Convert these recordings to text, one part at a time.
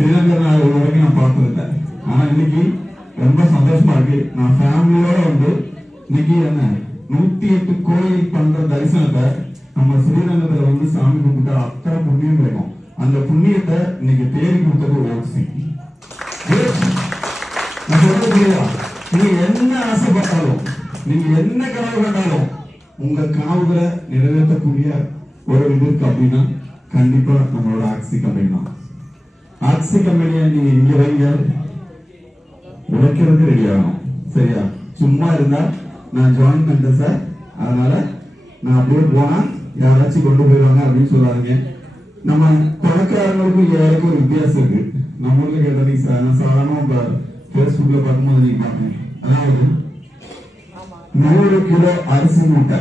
ஸ்ரீலங்கா இது வரைக்கும் நான் பார்த்ததில்லை. ஆனா இன்னைக்கு ரொம்ப சந்தோஷமா இருக்கு. நான் ஃபேமிலியோட வந்து இன்னைக்கு என்ன 108 கோயில் பண்ற தரிசனத்தை நம்ம ஸ்ரீரங்கத்துல வந்து சாமி கும்பிட்டா அத்தனை புண்ணியம் கிடைக்கும். அந்த புண்ணியத்தை இன்னைக்கு தேடி கொடுத்தது ஓசி. நீங்க என்ன ஆசைப்பட்டாலும், நீங்க என்ன கனவு கண்டாலும் உங்க கனவுகளை நிறைவேற்றக்கூடிய ஒரு இது இருக்கு அப்படின்னா கண்டிப்பா நம்மளோட ஆக்சி கம்பெனி தான். ஆக்சி கம்பெனியை நீங்க இங்க வைங்க, உழைக்கிறது ரெடி ஆகணும். சரியா? சும்மா இருந்தா நான் ஜாயின் பண்ணிட்டேன் சார், அதனால நான் அப்படியே போனா யாராச்சும் கொண்டு போயிடுவாங்க அப்படின்னு சொல்லாதீங்க. நம்ம பணக்காரங்களுக்கும் யாருக்கும் ஒரு வித்தியாசம் இருக்கு. நம்மளுக்கு கேட்டீங்க சார், நான் சாதாரணமா பேஸ்புக்ல பார்க்கும்போது நீங்க பாருங்க, அதாவது 100 கிலோ அரிசி மூட்டை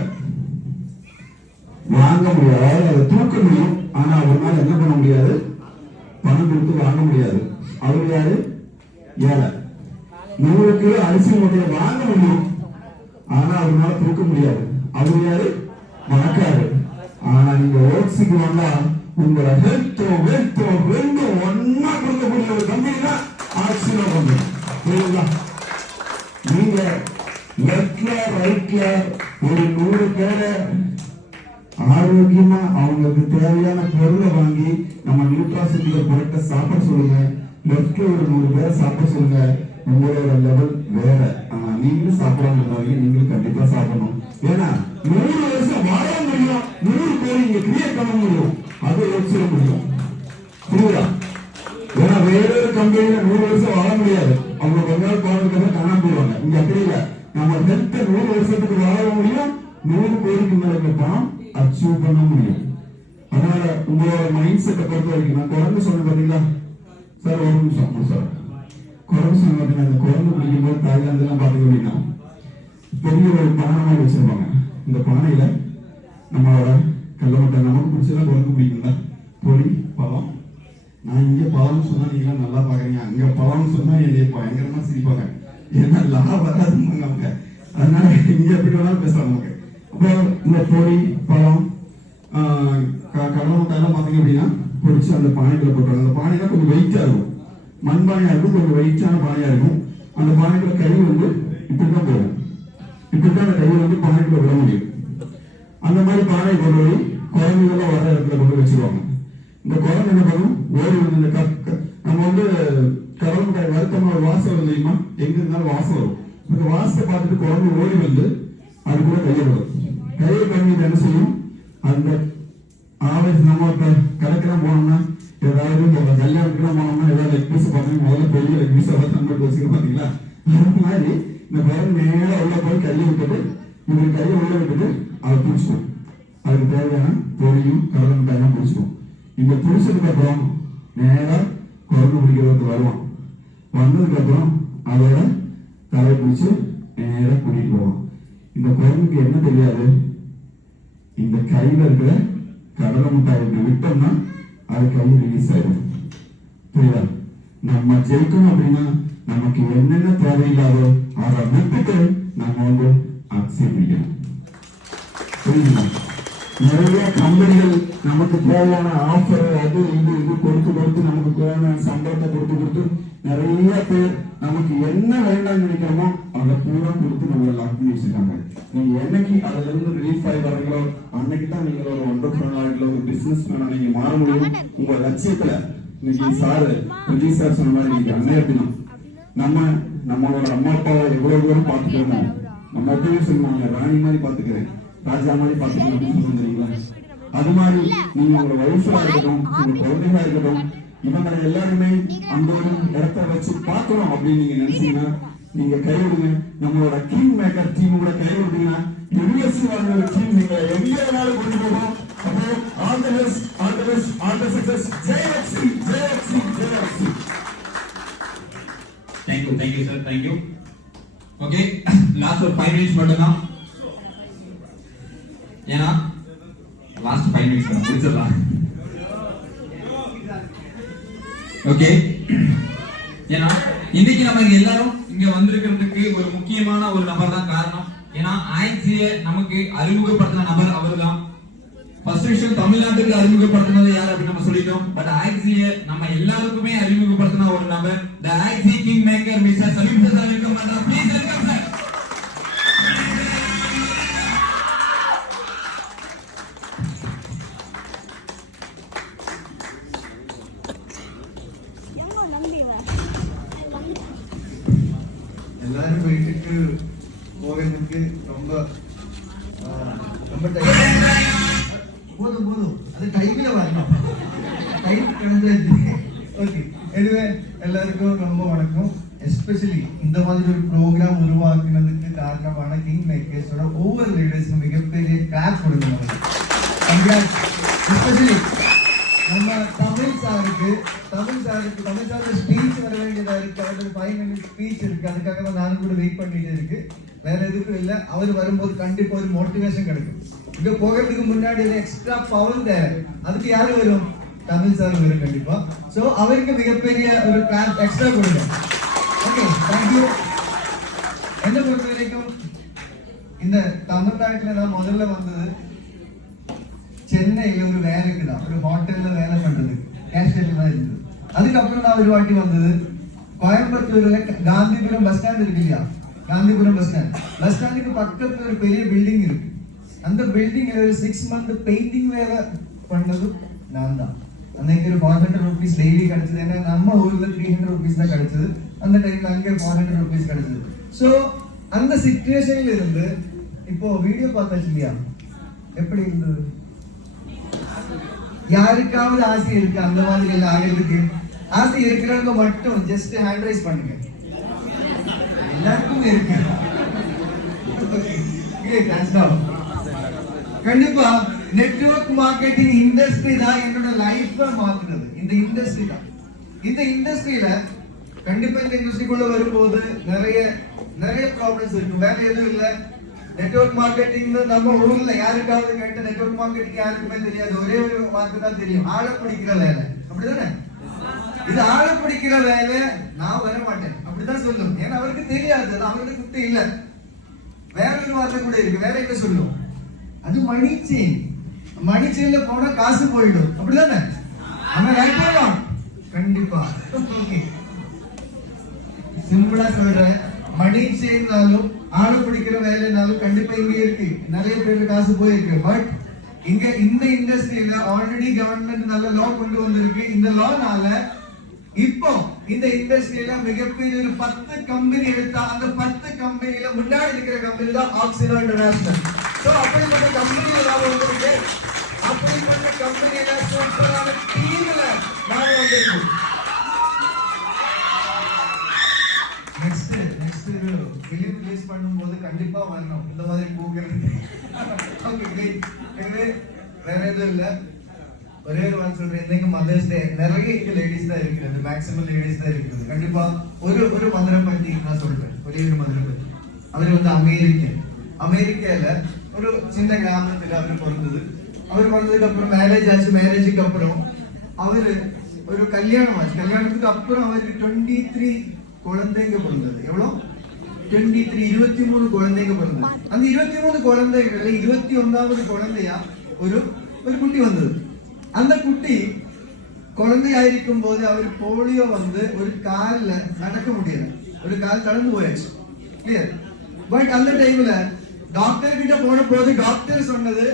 வாங்க முடியாது, அதை தூக்க முடியும். ஆனா அவரால் என்ன பண்ண முடியாது, பணம் கொடுத்து வாங்க முடியாது. அவர் யாரு? ஏழை. 100 கிலோ அரிசி மூட்டையை வாங்க முடியும், ஆனா அவரால் தூக்க முடியாது. அவர் யாரு? பணக்காரு. ஆனா நீங்க ஓட்ஸுக்கு வந்தா உங்களோட ஹெல்த்தோ வெல்த்தோ ரெண்டும் ஒன்னா கொடுக்கக்கூடிய ஒரு கம்பெனி தான் ஆக்சிலோ கம்பெனி. புரியுங்களா? நீங்க லெப்ட்ல ரைட்ல ஒரு 100 பேரை ஆரோக்கியமா அவங்களுக்கு தேவையான பொருளை வாங்கி நம்ம நியூட்ராசிட்டியில பொருட்களை சாப்பிட சொல்லுங்க. லெப்ட்ல ஒரு 100 பேரை சாப்பிட சொல்லுங்க. உங்களோட லெவல் வேற. ஆனா நீங்களும் சாப்பிடாம இருந்தாங்க, நீங்களும் கண்டிப்பா சாப்பிடணும். ஏன்னா 100 வருஷம் வாழ முடியும், 100 பேர் இங்க கிரியேட் பண்ண முடியும், அது யோசிச்சிட முடியும். புரியுதா? ஏன்னா வேறொரு கம்பெனியில 100 வருஷம் வாழ முடியாது, அவங்க பெங்கால் போனதுக்கு காணாம போயிடுவாங்க. இங்க அப்படி இல்லை, நம்ம ஹெல்த் 100 வருஷத்துக்கு வாழ முடியும், 100 பேருக்கு மேல பணம் அச்சீவ் பண்ண முடியும். அதனால உங்களோட மைண்ட் செட்டை பொறுத்த வரைக்கும் நான் குழந்தை சொன்ன பாத்தீங்களா சார், ஒரு நிமிஷம் சார். குழந்தை சொன்ன பாத்தீங்கன்னா, இந்த குழந்தை பிடிக்கும் போது தாய்லாந்து எல்லாம் பாத்தீங்க அப்படின்னா பெரிய ஒரு பானை மாதிரி வச்சிருப்பாங்க. இந்த பானையில நம்மளோட கடலமட்டை நமக்கு பிடிச்சதான் குழந்தை பிடிக்குங்களா, பொடி பழம். நான் இங்க பழம்னு சொன்னா நீங்க நல்லா பாக்குறீங்க, அங்க பழம்னு சொன்னா என்னைய பயங்கரமா சிரிப்பாங்க. ஏன்னா லாபம் வராதுங்க அவங்க, அதனால இங்க எப்படி வேணாலும் பேசுறாங்க நமக்கு. அப்போ இந்த பொடி பழம் கடலமட்டையெல்லாம் பாத்தீங்க அப்படின்னா பொடிச்சு அந்த பானைக்குள்ள போட்டுருவாங்க. அந்த பானையெல்லாம் கொஞ்சம் வெயிட்டா இருக்கும், மண்பானையா இருக்கும், கொஞ்சம் வெயிட்டான பானையா இருக்கும். அந்த பானைக்குள்ள கை வந்து இப்படிதான் போகும், இப்படிதான் அந்த கையை வந்து பானைக்குள்ள விட முடியும். அந்த மாதிரி பானை கொண்டு போய் குழந்தைகள்லாம் வர இடத்துல கொண்டு வச்சிருவாங்க. இந்த குழந்தை என்ன பண்ணும், ஓடி வந்து இந்த நம்ம வந்து கடல் மிட்டாய் வருத்தமா ஒரு வாசம் வரும் தெரியுமா, எங்க இருந்தாலும் வாசம் வரும். இந்த வாசத்தை பார்த்துட்டு குழந்தை ஓடி வந்து அது கூட கையை விடும். கையை கழுவிட்டு என்ன செய்யும், அந்த ஆவேசம் நம்ம கடைக்கெல்லாம் போனோம்னா ஏதாவது கல்யாணத்துக்குலாம் போனோம்னா ஏதாவது லெக் பீஸ் பார்த்தீங்கன்னா முதல்ல பெரிய லெக் பீஸ் எல்லாம் தம்பிட்டு வச்சுக்க பாத்தீங்களா, அது மாதிரி இந்த குழந்தை நேரம் உள்ள போய் கையை விட்டுட்டு இவங்க கையை உள்ள விட்டுட்டு அதை பிடிச்சிடும். அதுக்கு தேவையான பொரியும் கடலை மிட்டாயெல்லாம் பிடிச்சிடும். இந்த பிடிச்சதுக்கு அப்புறம் நேரம் குழந்தை பிடிக்கிறதுக்கு வருவான். வந்ததுக்கு அப்புறம் அதோட தலை பிடிச்சு நேரம் கூட்டிட்டு போவான். இந்த குழந்தைக்கு என்ன தெரியாது, இந்த கையில இருக்கிற கடலை மிட்டாய் விட்டோம்னா அது கை ரிலீஸ் ஆயிடும். புரியுதா? நம்ம ஜெயிக்கணும் அப்படின்னா நமக்கு என்னென்ன தேவையில்லாதோ அதை விட்டுட்டு நம்ம வந்து ஆக்சி பிடிக்கணும். புரியுதுங்களா? நிறைய கம்பெனிகள் நமக்கு தேவையான ஆஃபர் அது இது இது கொடுத்து நமக்கு தேவையான சம்பளத்தை கொடுத்து நிறைய பேர் நமக்கு என்ன வேண்டாம்னு நினைக்கிறோமோ அதை பூரா கொடுத்து நம்மளை லாக் பண்ணி வச்சிருக்காங்க. நீங்க என்னைக்கு அதுல இருந்து ரிலீஃப் ஆகி வரீங்களோ அன்னைக்கு தான் நீங்க ஒரு ஒன்றரை ஒரு பிசினஸ் மேனா நீங்க மாற முடியும். உங்க லட்சியத்துல இன்னைக்கு சார் விஜய் சார் சொன்ன மாதிரி இன்னைக்கு அன்னைய தினம் நம்மளோட அம்மா அப்பாவை எவ்வளவு தூரம் பாத்துக்கிறோமோ, நம்ம எப்பயும் சொல்லுவாங்க ராணி மாதிரி பாத்துக்கிறேன், ராஜா மாதிரி பாத்துக்கிறேன் அப்படின்னு சொல்லுறீங்களா, அது மாதிரி நீங்க உங்க வைஃபா இருக்கட்டும், உங்க குழந்தைகளா இருக்கட்டும், இவங்களை எல்லாருமே அந்த ஒரு இடத்த வச்சு பார்க்கணும் அப்படின்னு நீங்க நினைச்சீங்கன்னா நீங்க கைவிடுங்க. நம்மளோட கிங் மேக்கர் டீம் கூட கைவிடுங்கன்னா யூனிவர்சிட்டி வாழ்ந்த டீம் நீங்க எங்க வேணாலும் கொண்டு போகும். அப்போ all the best, all the best, all the success. Jayalakshmi Jayalakshmi Jayalakshmi. Thank you sir, thank you. Okay, last ஒரு 5 minutes மட்டும் தான். ஏன்னா last 5 minutes தான் முடிச்சிடலாம். ஓகே, ஏன்னா இன்னைக்கு நம்ம எல்லாரும் இங்க வந்திருக்கிறதுக்கு ஒரு முக்கியமான ஒரு நபர் தான் காரணம். ஏன்னா ஆக்சியை நமக்கு அறிமுகப்படுத்தின நபர் அவர்தான். ஃபர்ஸ்ட் விஷயம் தமிழ்நாட்டுக்கு அறிமுகப்படுத்தினது யார் அப்படின்னு நம்ம சொல்லிட்டோம். பட் ஆக்ஸியை நம்ம எல்லாருக்குமே அறிமுகப்படுத்தின ஒரு நபர் the oxy king maker mister Saleem sir. Welcome பண்றோம். Please welcome sir. எல்லாரும் வீட்டுக்கு போகிறதுக்கு ரொம்ப போதும் அது டைம்ல வரணும். டைம் கிடந்தாச்சு. ஓகே, எதுவே எல்லாருக்கும் ரொம்ப வணக்கம். எஸ்பெஷலி இந்த மாதிரி ஒரு ப்ரோக்ராம் உருவாக்குனதுக்கு காரணமான கிங் மேக்கர்ஸோட ஒவ்வொரு லீடர்ஸும் மிகப்பெரிய கிளாப் கொடுக்கணும். எஸ்பெஷலி நம்ம தமிழ் சாருக்கு ஸ்பீச் வர வேண்டியதா இருக்கு. அவருக்கு 5 minutes ஸ்பீச் இருக்கு. அதுக்காக தான் நானும் கூட வெயிட் பண்ணிட்டு இருக்கு. வேற எதுக்கும் இல்ல. அவர் வரும்போது கண்டிப்பா ஒரு மோட்டிவேஷன் கிடைக்கும். இங்க போகிறதுக்கு முன்னாடி ஒரு எக்ஸ்ட்ரா பவர் தேவை. அதுக்கு யாரு வரும்? தமிழ் சார் வரும் கண்டிப்பா. சோ அவருக்கு மிகப்பெரிய ஒரு கிளாஸ் எக்ஸ்ட்ரா கொடுங்க. Okay, thank you. என்ன பொறுத்த வரைக்கும் இந்த தமிழ்நாட்டுல நான் முதல்ல வந்தது சென்னையில ஒரு வேலைக்கு தான், ஒரு ஹோட்டல்ல வேலை பண்றதுக்கு கேஷியர்ல தான் இருந்தது. அதுக்கப்புறம் நான் ஒரு வாட்டி வந்தது கோயம்புத்தூர்ல காந்திபுரம் பஸ் ஸ்டாண்ட் இருக்கு இல்லையா, காந்திபுரம் பஸ் ஸ்டாண்டுக்கு பக்கத்துல ஒரு பெரிய பில்டிங் இருக்கு. அந்த பில்டிங்ல ஒரு 6 month பெயிண்டிங் வேலை பண்ணதும் நான் தான். அன்னைக்கு ஒரு 400 rupees டெய்லி கிடைச்சது. ஏன்னா நம்ம ஊர்ல 300 rupees தான் கிடைச்சது. அந்த டைம்ல அங்கே 400 rupees கிடைச்சது. சோ அந்த சிச்சுவேஷன்ல இருந்து இப்போ வீடியோ பார்த்தாச்சு இல்லையா, எப்படி இருந்தது? யாருக்காவது ஆசை இருக்கு அந்த மாதிரி எல்லாம் ஆகிறதுக்கு? ஆசை இருக்கிறவங்க மட்டும் ஜஸ்ட் ஹேண்ட் ரைஸ் பண்ணுங்க. எல்லாருக்கும் இருக்கு. கண்டிப்பா நெட்வொர்க் மார்க்கெட்டிங் இண்டஸ்ட்ரி தான் என்னோட லைஃபை மாத்துறது. இந்த இண்டஸ்ட்ரி தான். இந்த இண்டஸ்ட்ரியில கண்டிப்பா இந்த இண்டஸ்ட்ரிக்குள்ள வரும்போது நிறைய ப்ராப்ளம்ஸ் இருக்கு. வேற எதுவும் இல்ல. நெட்வொர்க் மார்க்கெட்டிங் நம்ம ஊர்ல யாருக்காவது கேட்ட நெட்வொர்க் மார்க்கெட்டிங் யாருக்குமே தெரியாது. ஒரே ஒரு வார்த்தை தான் தெரியும், ஆளை பிடிக்கிற வேலை. அப்படிதானே? இது ஆளை பிடிக்கிற வேலை, நான் வர மாட்டேன் அப்படிதான் சொல்லும். ஏன்னா அவருக்கு தெரியாது, அது அவருக்கு குத்து இல்ல. வேற ஒரு வார்த்தை கூட இருக்கு. வேற என்ன சொல்லும்? அது மணி செயின்ல போனா காசு போயிடும். அப்படிதானே? நம்ம ரைட் பண்ணலாம் கண்டிப்பா. சிம்பிளா சொல்றேன், மணி செயின்னாலும் ஆளு பிடிக்கிற வேலைனாலும் கண்டிப்பா இங்க இருக்கு. நிறைய பேருக்கு காசு போயிருக்கு. பட் இங்க இந்த இண்டஸ்ட்ரியில ஆல்ரெடி கவர்மெண்ட் நல்ல லா கொண்டு வந்திருக்கு. இந்த லானால இப்போ இந்த இண்டஸ்ட்ரியில மிகப்பெரிய ஒரு 10 கம்பெனி எடுத்தா அந்த 10 கம்பெனில முன்னாடி இருக்கிற கம்பெனி தான் ஆக்சிடோ இன்டர்நேஷனல். சோ அப்படிப்பட்ட கம்பெனி நாம வந்திருக்கு. அப்படிப்பட்ட கம்பெனியில சூப்பரான டீம்ல நாம வந்திருக்கோம். நெக்ஸ்ட் ஃபிலிம் ரிலீஸ் பண்ணும்போது கண்டிப்பா வரணும் இந்த மாதிரி கூகுறது. வேற எதுவும் இல்ல. ஒரே ஒரு வார்த்தை சொல்றேன். இன்னைக்கு மதர்ஸ் டே. நிறைய இங்க லேடிஸ் தான் இருக்கிறது. மேக்ஸிமம் லேடிஸ் தான் இருக்கிறது. கண்டிப்பா ஒரு மதுரை பத்தி நான் சொல்றேன். ஒரே ஒரு மதுரை பத்தி. அவர் வந்து அமெரிக்கால ஒரு சின்ன கிராமத்துல அவர் பிறந்தது. அவர் பிறந்ததுக்கு அப்புறம் மேரேஜ் ஆச்சு. மேரேஜுக்கு அப்புறம் அவரு ஒரு கல்யாணம் ஆச்சு. கல்யாணத்துக்கு அப்புறம் அவருக்கு 23 குழந்தைங்க பிறந்தது. எவ்வளவு? 23 குழந்தைங்க பிறந்தது. அந்த 23 குழந்தைகள்ல 21வது குழந்தையா ஒரு குட்டி வந்தது. அந்த குட்டி குழந்தையாயிருக்கும் போது அவர் போலியோ வந்து ஒரு கால்ல நடக்க முடியல. ஒரு கால் கடந்து போயாச்சு. கிளியர்? பட் அந்த டைம்ல டாக்டர் கிட்ட போன போது டாக்டர் சொன்னது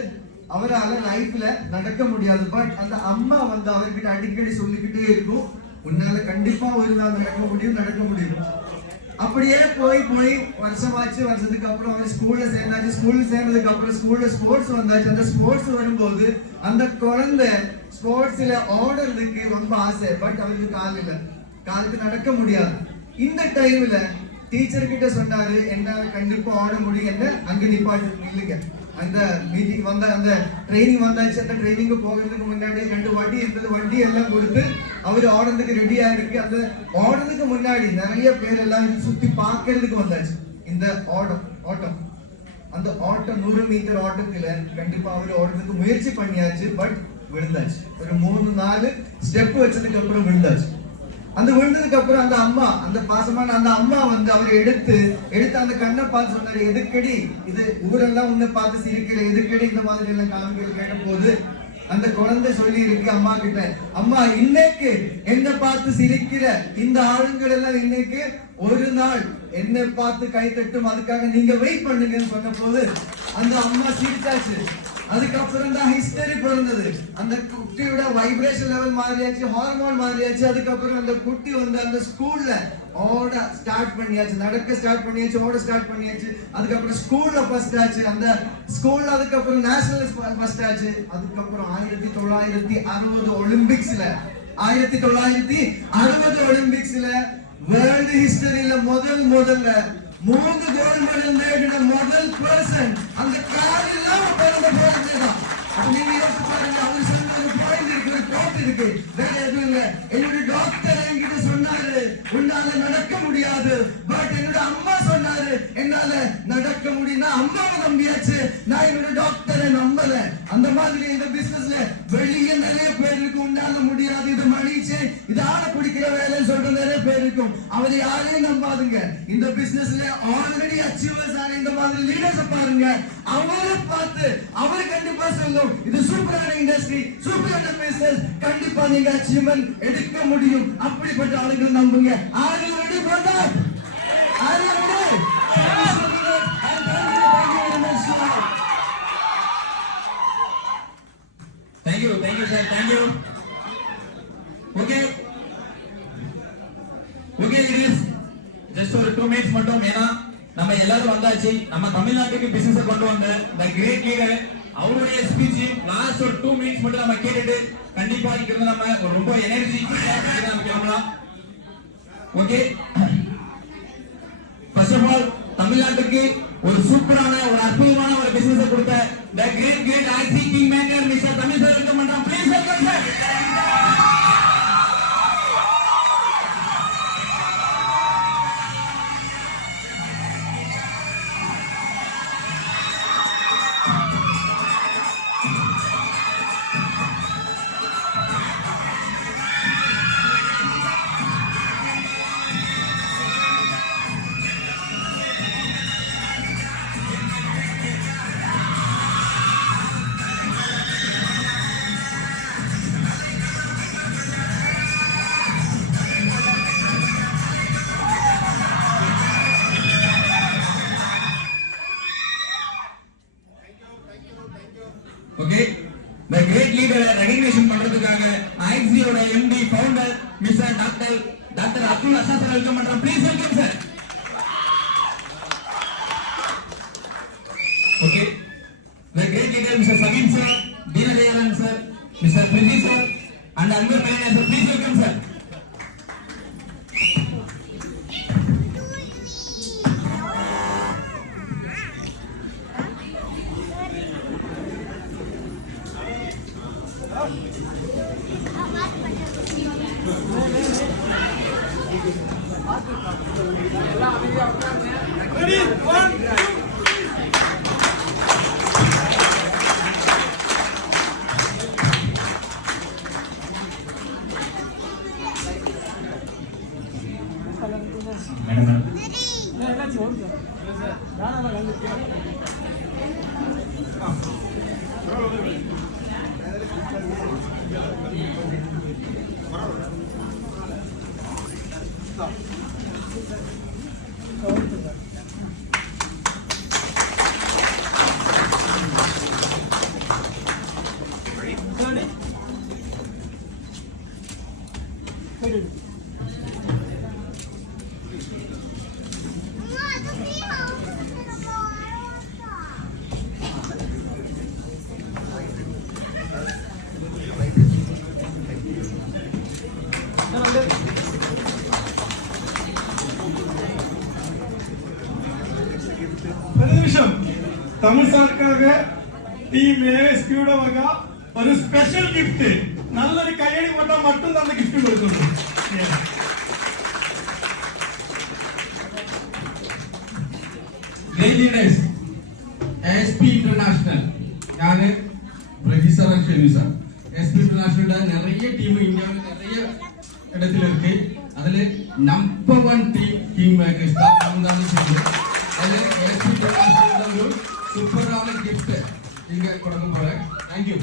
அவரால் லைஃப்ல நடக்க முடியாது. பட் அந்த அம்மா வந்து அவர்கிட்ட அடிக்கடி சொல்லிக்கிட்டே இருக்கும், உன்னால கண்டிப்பா ஒரு நாள் நடக்க முடியும். அப்படியே போய் வருஷமாச்சு. வருஷத்துக்கு அப்புறம் அவர் ஸ்கூல்ல சேர்ந்தாச்சு. ஸ்கூல்ல சேர்ந்ததுக்கு அப்புறம் ஸ்கூல்ல ஸ்போர்ட்ஸ் வந்தாச்சு. அந்த ஸ்போர்ட்ஸ் வரும்போது அந்த குழந்தை ஸ்போர்ட்ஸ்ல ஓடுறதுக்கு ரொம்ப ஆசை. பட் அவருக்கு காலுக்கு நடக்க முடியாது. இந்த டைம்ல டீச்சர் கிட்ட சொன்னாரு, என்னால கண்டிப்பா ஆட முடியும், என்ன அங்க நிப்பாட்டு இல்லைங்க. அந்த மீட்டிங் வந்த அந்த ட்ரைனிங் வந்தாச்சு. அந்த ட்ரைனிங் போகிறதுக்கு முன்னாடி 2 வண்டி இருந்தது. வண்டி எல்லாம் கொடுத்து அவரு ஆடுறதுக்கு ரெடியா இருக்கு. அந்த ஆடுறதுக்கு முன்னாடி நிறைய பேர் எல்லாம் சுத்தி பாக்குறதுக்கு வந்தாச்சு. இந்த ஆட்டம் அந்த ஆட்டம் 100 மீட்டர் ஆட்டத்துல கண்டிப்பா அவர் ஓடுறதுக்கு முயற்சி பண்ணியாச்சு. பட் விழுந்தாச்சு. ஒரு 3-4 ஸ்டெப் வச்சதுக்கு அப்புறம் விழுந்தாச்சு. அந்த விழுந்ததுக்கு அப்புறம் அந்த அம்மா, அந்த பாசமான அந்த அம்மா வந்து அவரை எடுத்து அந்த கண்ணை பார்த்து சொன்னாரு, எதுக்கடி இது ஊரெல்லாம் உன்னை பார்த்து சிரிக்கிற, எதுக்கடி இந்த மாதிரி எல்லாம் காமிக்கிற கேட்ட போது அந்த குழந்தை சொல்லி இருக்கு அம்மா கிட்ட, அம்மா இன்னைக்கு என்ன பார்த்து சிரிக்கிற இந்த ஆளுங்கள் எல்லாம் இன்னைக்கு ஒரு நாள் என்னை பார்த்து கை தட்டும், அதுக்காக நீங்க வெயிட் பண்ணுங்கன்னு சொன்ன போது அந்த அம்மா சிரிச்சாச்சு. அதுக்கப்புறம் தான் ஹிஸ்டரி பிறந்தது. அந்த குட்டியோட வைப்ரேஷன் லெவல் மாறியாச்சு, ஹார்மோன் மாறியாச்சு. அதுக்கப்புறம் அந்த குட்டி வந்து அந்த ஸ்கூல்ல ஓட ஸ்டார்ட் பண்ணியாச்சு, நடக்க ஸ்டார்ட் பண்ணியாச்சு, ஓட ஸ்டார்ட் பண்ணியாச்சு. அதுக்கப்புறம் ஸ்கூல்ல ஃபர்ஸ்ட் ஆச்சு, அந்த ஸ்கூல்ல அதுக்கப்புறம் நேஷனல் ஃபர்ஸ்ட் ஆச்சு. அதுக்கப்புறம் 1960 ஒலிம்பிக்ஸ்ல 1960 ஒலிம்பிக்ஸ்ல வேர்ல்ட் ஹிஸ்டரியில முதல்ல 3 கோல்ட் மெடல் நேடின முதல் பர்சன் அந்த கார் இல்லாம பிறந்த குழந்தை தான். அப்ப நீங்க யோசிச்சு பாருங்க, அவர் சொன்ன ஒரு பாயிண்ட் இருக்கு, ஒரு கோட் இருக்கு, வேற எதுவும் இல்ல. என்னோட டாக்டர் என்கிட்ட சொன்னாரு உன்னால நடக்க முடியாது, பட் என்னோட அம்மா சொன்னாரு என்னால நடக்க முடியும்னா அம்மாவை நம்பியாச்சு, நான் என்னோட டாக்டரை நம்பல. அந்த மாதிரி இந்த பிசினஸ்ல வெளியே நிறைய பேர் இருக்கு, உன்னால முடியாது, இது மணிச்சு, இது ஆளை பிடிக்கிற வேலைன்னு சொல்ற நிறைய பேர் இருக்கும். அவர் யாரையும் நம்பாதுங்க. இந்த பிசினஸ்ல ஆல்ரெடி அச்சீவர்ஸ் ஆன இந்த மாதிரி லீடர்ஸ் பாருங்க, அவரை பார்த்து அவர் கண்டிப்பா சொல்லும் இது சூப்பரான இண்டஸ்ட்ரி, சூப்பரான பிசினஸ், கண்டிப்பா நீங்க அச்சீவ்மென்ட் எடுக்க முடியும். அப்படிப்பட்ட ஆளுங்களை நம்புங்க. Are you ready, brother? Are you ready? Thank you, sir. Thank you. Okay, it is just ஒரு 2 minutes மட்டும். ஏன்னா நம்ம எல்லாரும் வந்தாச்சு, நம்ம தமிழ்நாட்டுக்கு பிசினஸ் கொண்டு வந்த the great leader அவருடைய ஸ்பீச் லாஸ்ட் ஒரு 2 minutes மட்டும் நம்ம கேட்டுட்டு கண்டிப்பா இங்கிருந்து நம்ம ஒரு ரொம்ப எனர்ஜி கிளம்பலாம். ஓகே, ஃபர்ஸ்ட் ஆஃப் ஆல் தமிழ்நாட்டுக்கு ஒரு சூப்பரான ஒரு அற்புதமான ஒரு பிசினஸ் கொடுத்த the great IC king maker Mr. Tamil sir welcome பண்றோம். Please welcome sir. Okay, the great leader recognition பண்றதுக்காக IXG ஓட MD founder Mr. Dr. Abdul Asad welcome பண்றோம். Please welcome sir. Okay, the great leader Mr. Sabin sir, Dinayalan sir, Mr. Priji sir and Anwar Mehta sir. Please welcome sir. Ready? 1, 2. Tamil சாருக்காக team ஏஎஸ்பியோட வகா ஒரு special gift, நல்ல கையடி போட்டா மட்டும் தான் அந்த gift கொடுக்கணும். Great leaders, ASP International, யாரு Prathi sir and Sheni sir. ASP International நிறைய team இந்தியாவில் நிறைய இடத்துல இருக்கு. அதில் நம்பர் 1 டீம் கிங் மேக்கர்ஸ் தான் அவங்க தான் செய்யுது. அதில் ASP International ஒரு சூப்பரான கிஃப்ட் இங்கே கொடுக்க போகிறேன். தேங்க்யூ.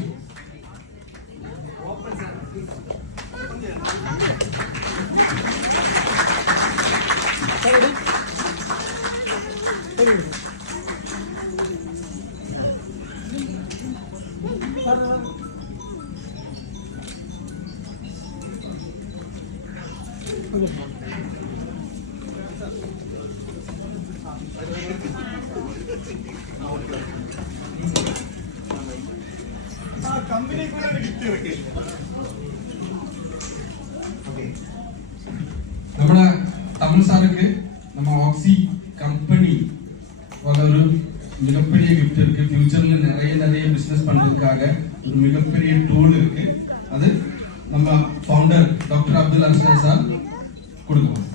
கம்பெனி கூட கிஃப்ட் இருக்கு. ஓகே, നമ്മുടെ തമിഴ് സാർക്ക് நம்ம ஆக்சி கம்பெனி ஒரு மிகப்பெரிய கிஃப்ட் இருக்கு. ஃபியூச்சர்ல நிறைய பிசினஸ் பண்றதுக்காக ஒரு மிகப்பெரிய டூல் இருக்கு. அது நம்ம founder doctor Abdul Arshad sir கொடுக்குறோம்.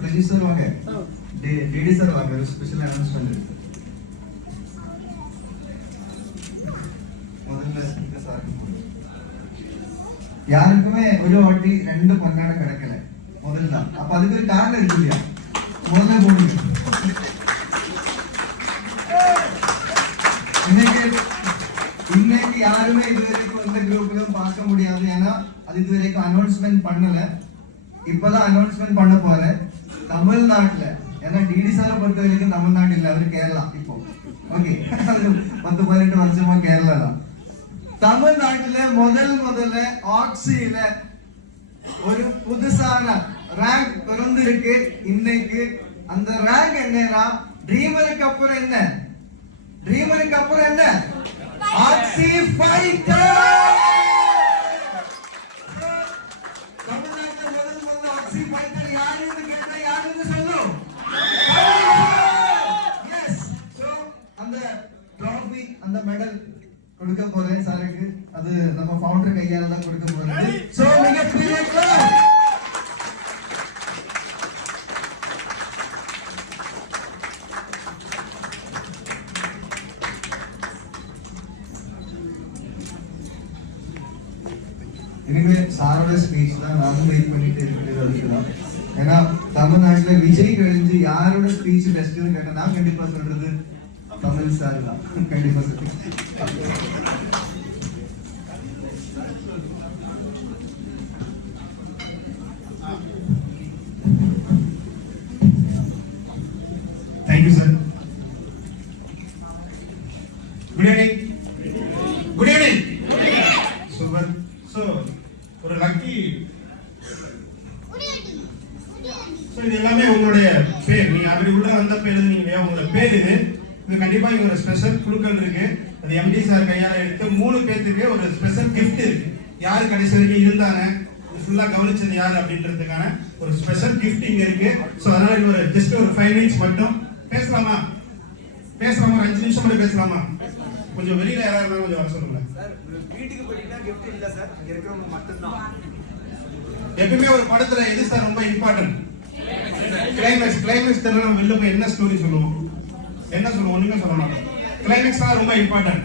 பிரஜி சார் வாங்க, டிடி சார் வாங்க, ஒரு ஸ்பெஷல் அனௌன்ஸ்மெண்ட் இருக்கு. முதல்ல இந்த சார் யாருக்குமே ஒரு வாட்டி 2 பொன்னாட கிடைக்கல முதல்ல. அப்ப அதுக்கு ஒரு காரணம் இருக்கு இல்லையா? முதல்ல போடுங்க. இன்னைக்கு யாருமே இதுவரைக்கும் இந்த குரூப்லயும் பார்க்க முடியாது. ஏன்னா அது இதுவரைக்கும் அனௌன்ஸ்மெண்ட் பண்ணல. இப்பதான் அனௌன்ஸ்மெண்ட் பண்ண போறேன். தமிழ்நாட்டுல, ஏன்னா டிடி சாரை பொறுத்த வரைக்கும் தமிழ்நாடு இல்ல, அவரு கேரளா. இப்போ ஓகே, 10-18 வருஷமா கேரளா தான். தமிழ்நாட்டுல முதல்ல ஆக்சியில ஒரு புதுசான ரேங்க் பிறந்திருக்கு இன்னைக்கு. அந்த ரேங்க் என்னன்னா, ட்ரீமருக்கு அப்புறம் என்ன? ட்ரீமருக்கு அப்புறம் என்ன? ஆக்சி ஃபைட்டர். தமிழ்நாட்டுல முதல்ல ஆக்சி ஃபைட்டர் யாருன்னு கேட்டா யாருன்னு சொல்லும். எஸ். சோ அந்த ட்ராஃபி, அந்த மெடல் கொடுக்க போறேன் சாருக்கு. அது நம்ம ஃபவுண்டர் கையால தான் கொடுக்க போறேன். சோ மிகப்பெரிய கிளாப். இனிமே சாரோட ஸ்பீச் தான் நானும் வெயிட் பண்ணிட்டு இருக்கிறது. அதுக்குதான். ஏன்னா தமிழ்நாட்டுல விஜய் கழிஞ்சு யாரோட ஸ்பீச் பெஸ்ட்னு கேட்டா நான் கண்டிப்பா சொல்றது தமிழ் சார் தான். கண்டிப்பா சொல்றேன். Thank you sir. Good evening. Good evening. Super. So ஒரு லக்கி. ஸோ இது எல்லாமே உங்களுடைய பேர். நீங்க அப்படி உள்ள வந்த பேர் எழுதுனீங்க, உங்களோட பேர் இது. இது கண்டிப்பா இங்க ஒரு ஸ்பெஷல் குழுக்கள் இருக்கு. அது எம்டி சார் கையால எடுத்து 3 பேருக்கு ஒரு ஸ்பெஷல் கிஃப்ட் இருக்கு. யாரு கடைசி வரைக்கும் இருந்தாங்க, ஃபுல்லா கவனிச்சது யாரு அப்படின்றதுக்கான ஒரு ஸ்பெஷல் கிஃப்ட் இங்க இருக்கு. ஸோ அதனால இது ஒரு ஜஸ்ட் ஒரு 5 மினிட்ஸ் மட்டும் பேசலாமா? பேசலாமா? 5 நிமிஷம் மட்டும் பேசலாமா? கொஞ்சம் வெளியில யாராவது இருந்தாலும் கொஞ்சம் வர சொல்லுங்க. வீட்டுக்கு போயிட்டா கிஃப்ட் இல்ல சார், அங்க இருக்கிறவங்க மட்டும்தான். எப்பவுமே ஒரு படத்துல எது சார் ரொம்ப இம்பார்ட்டன்ட்? கிளைமேக்ஸ். கிளைமேக்ஸ் தெரியல நம்ம வெளில போய் என்ன ஸ்டோரி சொல்லுவோம், என்ன சொல்லுவோம்? ஒண்ணுமே சொல்ல மாட்டோம். கிளைமேக்ஸ் தான் ரொம்ப important.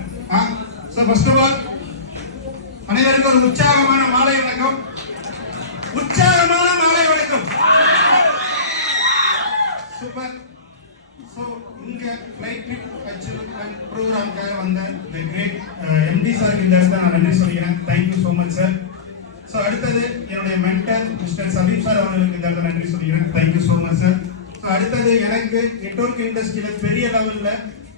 So first of all அனைவருக்கும் ஒரு உற்சாகமான மாலை வணக்கம். உற்சாகமான மாலை வணக்கம். சூப்பர். சோ இங்க ஃளைட் ட்ரிப் அச்சீவ்மென்ட் ப்ரோகிராம்காக வந்த தி கிரேட் எம்டி சார் இந்த இடத்துல நான் நன்றி சொல்லிக்கிறேன். Thank you so much sir. So அடுத்தது என்னுடைய மென்டர் மிஸ்டர் சலீம் சார் அவர்களுக்கு இந்த இடத்துல நன்றி சொல்லிக்கிறேன். Thank you so much sir. So அடுத்தது எனக்கு நெட்வொர்க் இண்டஸ்ட்ரியில பெரிய லெவல்ல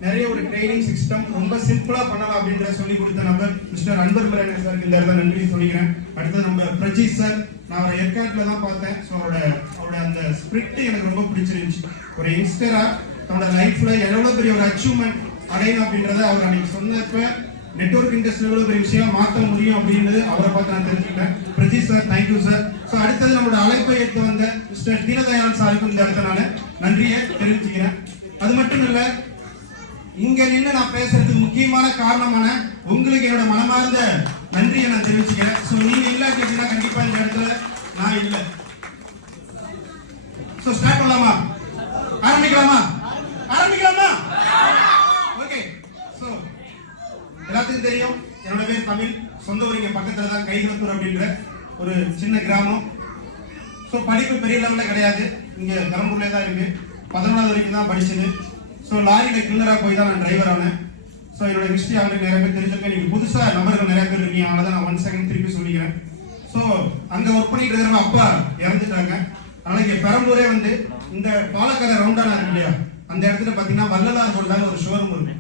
நிறைய ஒரு ட்ரைனிங் சிஸ்டம் ரொம்ப சிம்பிளா பண்ணலாம் அப்படின்ற சொல்லி கொடுத்த நபர் மிஸ்டர் அன்பர் மிராண்டர் சாருக்கு இந்த இடத்துல நன்றி சொல்லிக்கிறேன். அடுத்தது நம்ம பிரஜித் சார். நான் அவரை ஏற்காட்டுல தான் பார்த்தேன். ஸோ அவரோட அந்த ஸ்பிரிட் எனக்கு ரொம்ப பிடிச்சிருந்துச்சு. ஒரு யங்ஸ்டரா தன்னோட லைஃப்ல எவ்வளவு பெரிய ஒரு அச்சீவ்மெண்ட் அடையணும் அப்படின்றத அவர் அன்னைக்கு சொன்னப்ப நெட்வொர்க் இண்டஸ்ட்ரி எவ்வளவு பெரிய விஷயம் மாற்ற முடியும் அப்படின்றது அவரை பார்த்து நான் தெரிஞ்சுக்கிட்டேன். Prajith sir thank you sir. So அடுத்தது நம்மளோட அழைப்பை ஏற்று வந்த மிஸ்டர் தீனதயாளன் சாருக்கும் இந்த இடத்துல நான் நன்றியை தெரிவிச்சுக்கிறேன். அது மட்டும் இல்ல, இங்க நின்று நான் பேசுறதுக்கு முக்கியமான காரணமான உங்களுக்கு என்னோட மனமார்ந்த நன்றியை நான் தெரிவிச்சுக்கிறேன். சோ நீங்க இல்லாட்டினா கண்டிப்பா இந்த இடத்துல நான் இல்லை. சோ ஸ்டார்ட் பண்ணலாமா? ஆரம்பிக்கலாமா? ஓகே. சோ எல்லாத்துக்கும் தெரியும் என்னோட பேர் தமிழ். சொந்த ஊர் இங்க பக்கத்துல தான் கைகுளத்தூர் அப்படின்ற ஒரு சின்ன கிராமம். ஸோ படிப்பு பெரிய லெவலில் கிடையாது, இங்கே பெரம்பூர்லேயே தான் இருக்கு. 11வது வரைக்கும் தான் படிச்சது. ஸோ லாரியில் கிளராக போய் தான் நான் டிரைவர் ஆனேன். ஸோ என்னோட ஹிஸ்ட்ரி அவங்களுக்கு நிறைய பேர் தெரிஞ்சிருக்கேன். நீங்கள் புதுசாக நபர்கள் நிறைய பேர் இருக்கீங்க, அதனால தான் நான் 1 செகண்ட் திருப்பி சொல்லிக்கிறேன். ஸோ அங்கே ஒர்க் பண்ணிட்டு இருக்கிறவங்க அப்பா இறந்துட்டாங்க. அதனால் இங்கே பெரம்பூரே வந்து இந்த பாலக்கார ரவுண்டானா இருக்கு இல்லையா, அந்த இடத்துல பார்த்தீங்கன்னா வள்ளலார் ஹோண்டான்னு ஒரு ஷோரூம் இருக்கும்.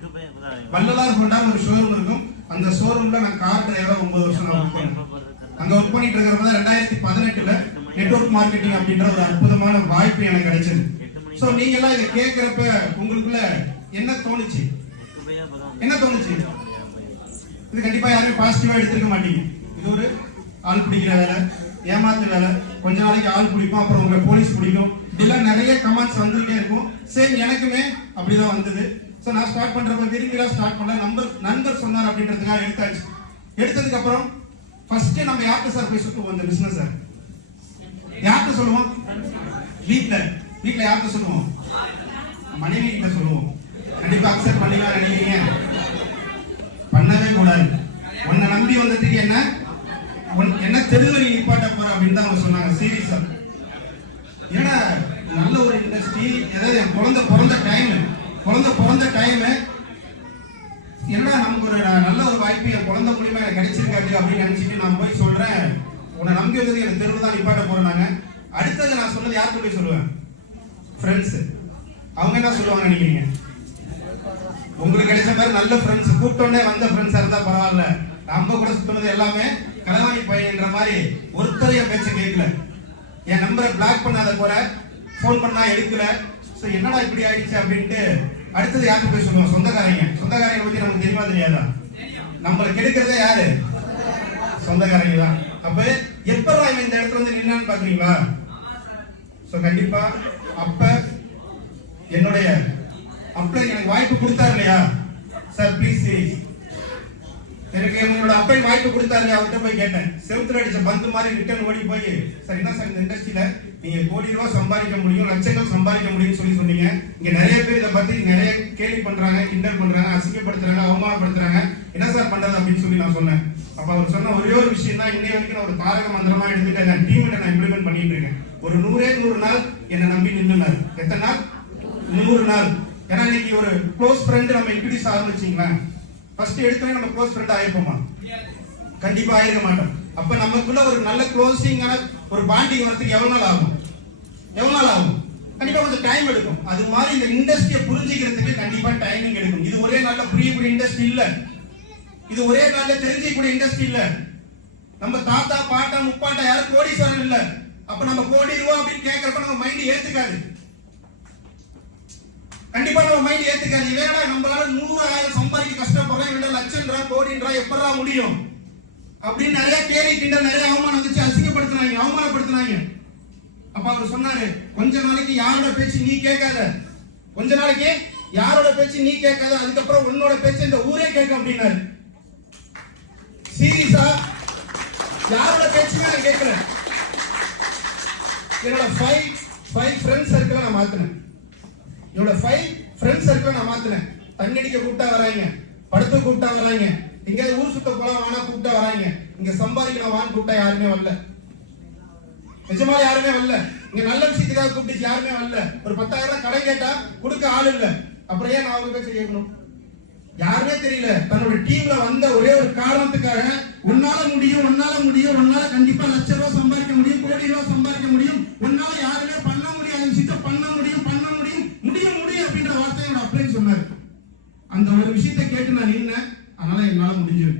வள்ளலார் ஹோண்டான்னு ஒரு ஷோரூம் இருக்கும். அந்த ஷோரூமில் நான் கார் டிரைவராக 9 வருஷம் ஒர்க் பண்ணேன். அங்கே ஒர்க் பண்ணிட்டு இருக்கிறவங்க 2018ல் நெட்வொர்க் மார்க்கெட்டிங் அப்படின்ற ஒரு அற்புதமான வாய்ப்பு எனக்கு கிடைச்சது. சோ நீங்க எல்லாம் இத கேக்குறப்ப உங்களுக்குள்ள என்ன தோணுச்சு? இது கண்டிப்பா யாருமே பாசிட்டிவா எடுத்துக்க மாட்டீங்க. இது ஒரு ஆள் பிடிக்கிற வேலை, ஏமாத்து வேலை, கொஞ்ச நாளைக்கு ஆள் பிடிக்கும், அப்புறம் உங்களை போலீஸ் பிடிக்கும், இதெல்லாம் நிறைய கமெண்ட்ஸ் வந்துட்டே இருக்கும். சேம் எனக்குமே அப்படிதான் வந்தது. சோ நான் ஸ்டார்ட் பண்றப்ப விரும்பிலாம் ஸ்டார்ட் பண்ண நண்பர் சொன்னார் அப்படின்றதுக்காக எடுத்தாச்சு. எடுத்ததுக்கு அப்புறம் ஃபர்ஸ்ட் நம்ம யார்கிட்ட சார் போய் சொல்லுவோம் இந்த பிசினஸ் சார்? யார்கிட்ட சொல்லுவோம்? வீட்ல யார்கிட்ட சொல்லுவோம்? மனைவி கிட்ட சொல்லுவோம். கண்டிப்பா அக்செப்ட் பண்ணிக்கலாம் நினைக்கிறீங்க? பண்ணவே கூடாது. உன்னை நம்பி வந்ததுக்கு என்ன தெருவில் நீ நிப்பாட்ட போற அப்படின்னு தான் அவங்க சொன்னாங்க. சீரியஸா ஏன்னா நல்ல ஒரு இண்டஸ்ட்ரி, ஏதாவது என் குழந்தை பிறந்த டைம் என்னடா நமக்கு ஒரு நல்ல ஒரு வாய்ப்பு என் குழந்தை மூலியமா எனக்கு கிடைச்சிருக்காரு அப்படின்னு நினைச்சிட்டு நான் போய் சொல்றேன், உன்னை நம்பி வந்தது எனக்கு தெருவில் தான் நிப்பாட்ட போறாங்க. அடுத்தது நான் சொன்னது யாருக்கு போய் சொல்லுவேன்? ஃப்ரெண்ட்ஸ். அவங்க என்ன சொல்லுவாங்க நினைக்கிறீங்க? உங்களுக்கு கிடைச்ச மாதிரி நல்ல ஃப்ரெண்ட்ஸ், கூப்பிட்டோன்னே வந்த ஃப்ரெண்ட்ஸா இருந்தா பரவாயில்ல, நம்ம கூட சுத்துனது எல்லாமே கலவாணி பையன்ற மாதிரி ஒருத்தர் என் பேச்ச கேட்கல, என் நம்பரை பிளாக் பண்ணாத போற, போன் பண்ணா எடுக்கல. சோ என்னடா இப்படி ஆயிடுச்சு அப்படின்ட்டு அடுத்தது யாருக்கு போய் சொல்லுவோம்? சொந்தக்காரங்க பத்தி நமக்கு தெரியுமா தெரியாதா? நம்மளை கெடுக்கிறதே யாரு? சொந்தக்காரங்க தான். அப்ப எப்ப இந்த இடத்துல வந்து நின்னான்னு பாக்குறீங்களா? சோ கண்டிப்பா அப்ப என்னுடைய அப்பா எனக்கு வாய்ப்பு கொடுத்தாரு இல்லையா சார், ப்ளீஸ் சீரிஸ் எனக்கு என்னோட அப்பா வாய்ப்பு கொடுத்தாரு. அவர்கிட்ட போய் கேட்டேன், செவுத்துல அடிச்ச பந்து மாதிரி ரிட்டர்ன் ஓடி போய், சார் என்ன சார் இந்த இண்டஸ்ட்ரியில நீங்க கோடி ரூபாய் சம்பாதிக்க முடியும், லட்சங்கள் சம்பாதிக்க முடியும்னு சொன்னீங்க. இங்க நிறைய பேர் இதை பத்தி நிறைய கேள்வி பண்றாங்க, கிண்டல் பண்றாங்க, அசிங்கப்படுத்துறாங்க, அவமானப்படுத்துறாங்க, என்ன சார் பண்றது அப்படின்னு சொல்லி நான் சொன்னேன். அப்ப அவர் சொன்ன ஒரே ஒரு விஷயம் தான் இன்னை வரைக்கும் நான் ஒரு தாரக மந்திரமா எடுத்துட்டு என் டீம்ல நான் இம்ப்ளிமெண்ட் பண்ணிட்டு இருக்கேன். ஒரு 100 நாள் என்னை நம்பி நின்னுனார். எத்தனை நாள்? 100 நாள். ஏன்னா இன்னைக்கு ஒரு க்ளோஸ் ஃப்ரெண்ட் நம்ம இன்ட்ரோடியூஸ் ஆரம்பிச்சீங்களா, ஃபர்ஸ்ட் எடுத்தோடனே நம்ம க்ளோஸ் ஃப்ரெண்ட் ஆயிருப்போமா? கண்டிப்பா ஆயிருக்க மாட்டோம். அப்ப நமக்குள்ள ஒரு நல்ல க்ளோசிங்கான ஒரு பாண்டிங் வரதுக்கு எவ்வளவு நாள் ஆகும்? கண்டிப்பா கொஞ்சம் டைம் எடுக்கும். அது மாதிரி இந்த இண்டஸ்ட்ரியை புரிஞ்சுக்கிறதுக்கு கண்டிப்பா டைமிங் எடுக்கும். இது ஒரே நாள்ல புரியக்கூடிய இண்டஸ்ட்ரி இல்ல, இது ஒரே நாள்ல தெரிஞ்சிக்கக்கூடிய இண்டஸ்ட்ரி இல்ல. நம்ம தாத்தா பாட்டா முப்பாட்டா யாரும் கோடீஸ்வரன் இல்ல. அப்ப நம்ம கோடி ரூபாய் அப்படின்னு கேட்கறப்ப நம்ம மைண்ட் ஏத்துக்காது. கண்டிப்பா நம்ம மைண்ட் ஏத்துக்காது. இல்லையா நம்மளால 100,000 சம்பாதிக்க கஷ்டப்படுறோம், இல்ல லட்சம்ன்றா கோடின்றா எப்படா முடியும் அப்படின்னு நிறைய கேலி கிண்டல், நிறைய அவமானம் வந்துச்சு, அவமானப்படுத்தினாங்க. அப்ப அவர் சொன்னாரு, கொஞ்ச நாளைக்கு யாரோட பேச்சு நீ கேட்காத, அதுக்கப்புறம் உன்னோட பேச்சு இந்த ஊரே கேட்க அப்படின்னாரு. சீரியஸா யாரோட பேச்சுமே நான் கேட்கல. என்னோட 5 ஃப்ரெண்ட்ஸ் சர்க்கிளை நான் மாத்தினேன். தண்ணடிக்க கூப்பிட்டா வராங்க, படத்துக்கு கூப்பிட்டா வராங்க, எங்கேயாவது ஊர் சுத்த போலாம் வானா கூப்பிட்டா வராங்க, இங்க சம்பாதிக்கணும் வான்னு கூப்பிட்டா யாருமே வரல. நிஜமா யாருமே வரல. இங்க நல்ல விஷயத்துக்காக கூப்பிட்டு யாருமே வரல. ஒரு 10,000 கடை கேட்டா கொடுக்க ஆள் இல்ல. அப்புறம் ஏன் நான் அவங்க பேச்ச கேட்கணும்? யாருமே தெரியல. தன்னோட டீம்ல வந்த ஒரே ஒரு காரணத்துக்காக உன்னால முடியும், உன்னால கண்டிப்பா லட்ச ரூபாய் சம்பாதிக்க முடியும், கோடி ரூபாய் சம்பாதிக்க முடியும், உன்னால யாருமே பண்ண முடியாத விஷயத்த பண்ண முடியும் அப்படின்ற வார்த்தையை அப்ளை சொன்னாரு. அந்த ஒரு விஷயத்தை கேட்டு நான் நின்னேன், அதனால என்னால முடிஞ்சது.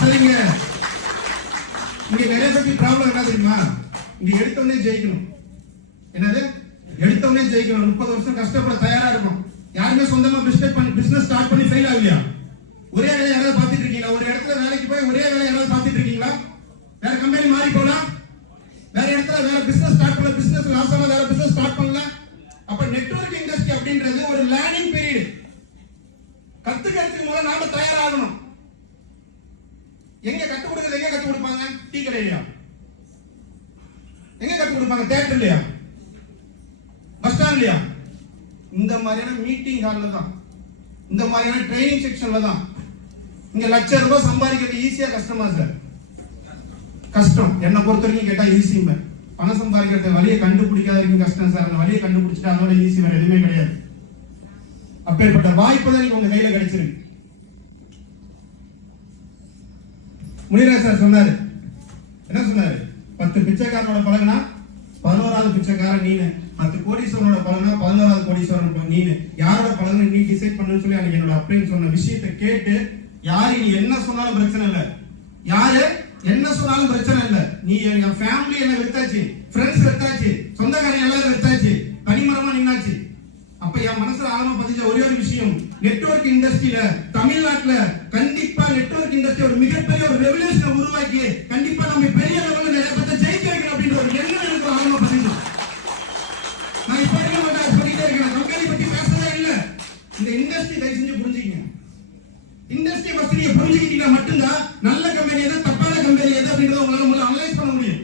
சரிங்க, இங்க நிறைய பேருக்கு ப்ராப்ளம் என்ன தெரியுமா? இங்க எடுத்தோடனே ஜெயிக்கணும். என்னது? எடுத்தோடனே ஜெயிக்கணும். 30 வருஷம் கஷ்டப்பட தயாரா இருக்கும். யாருமே சொந்தமா பிசினஸ் ஸ்டார்ட் பண்ணி ஃபெயில் ஆகலையா? ஒரே வேலையை யாராவது பார்த்துட்டு இருக்கீங்களா? ஒரு இடத்துல வேலைக்கு போய் ஒரே வேலையை யாராவது பார்த்துட்டு இருக்கீங்களா? வேற கம்பெனி மாறி போலாம், வேற இடத்துல வேற பிசினஸ் ஸ்டார்ட் பண்ணல, பிசினஸ் லாஸ் ஆனா வேற பிசினஸ் ஸ்டார்ட் பண்ணல. அப்ப நெட்வொர்க் இண்டஸ்ட்ரி அப்படின்றது ஒரு லேர்னிங் பீரியட். கத்துக்கிறதுக்கு முதல்ல நாம தயாராகணும். எங்க கத்து கொடுப்பாங்க? டீ கடையிலயா? எங்க கத்து கொடுப்பாங்க? தியேட்டர்லயா? பஸ் இல்லையா? இந்த மாதிரியான மீட்டிங் ஹால்ல தான், இந்த மாதிரியான ட்ரைனிங் செக்ஷன்ல தான். இங்க ₹1,00,000 சம்பாதிக்கிறது ஈஸியா கஷ்டமா சார்? கஷ்டம். என்னை பொறுத்த வரைக்கும் கேட்டா ஈஸிங்க. பணம் சம்பாதிக்கிறது வழியை கண்டுபிடிக்காத வரைக்கும் கஷ்டம் சார். அந்த வழியை கண்டுபிடிச்சிட்டு அதோட ஈஸி வேற எதுவுமே கிடையாது. அப்பேற்பட்ட வாய்ப்பு தான் உங்க கையில கிடைச்சிருக்கு. முனிராஜ் சார் சொன்னாரு, என்ன சொன்னாரு? 10 பிச்சைக்காரனோட பழகுனா 11வது பிச்சைக்காரன் நீனு, 10 கோடீஸ்வரனோட பழகுனா 11வது கோடீஸ்வரன் நீனு. யாரோட பழகுன நீ டிசைட் பண்ணுன்னு சொல்லி அன்னைக்கு என்னோட அப்படின்னு சொன்ன விஷயத்தை கேட்டு, யாரு நீ என்ன சொன்னாலும் பிரச்சனை இல்ல, யாரு என்ன சொன்னாலும் பிரச்சனை இல்ல, நீ எங்க ஃபேமிலி என்ன வெறுத்தாச்சு, ஃப்ரெண்ட்ஸ் வெறுத்தாச்சு, சொந்தக்காரங்க எல்லாரும் வெறுத்தாச்சு, தனிமரமா நின்னாச்சு. அப்ப என் மனசுல ஆழமா பதிஞ்ச ஒரே ஒரு விஷயம், நெட்வொர்க் இண்டஸ்ட்ரியில தமிழ்நாட்டுல கண்டிப்பா நெட்வொர்க் இண்டஸ்ட்ரி ஒரு மிகப்பெரிய ஒரு ரெவல்யூஷனை உருவாக்கி கண்டிப்பா நம்ம பெரிய லெவல்ல நிறைய பேரை ஜெயிக்க வைக்கணும் அப்படின்ற ஒரு எண்ணம் எனக்கு ஆழமா பதிஞ்சு. நான் இப்ப சொல்லிட்டே இருக்கேன், கம்பெனி பத்தி பேசவே இல்ல. இந்த இண்டஸ்ட்ரி தயவு செஞ்சு புரிஞ்சுக்கங்க. இண்டஸ்ட்ரி பத்தி நீங்க புரிஞ்சுக்கிட்டீங்கன்னா மட்டும்தான் நல்ல கம்பெனி எது தப்பான கம்பெனி எது அப்படின்றத உங்களால முதல்ல அனலைஸ் பண்ண முடியும்.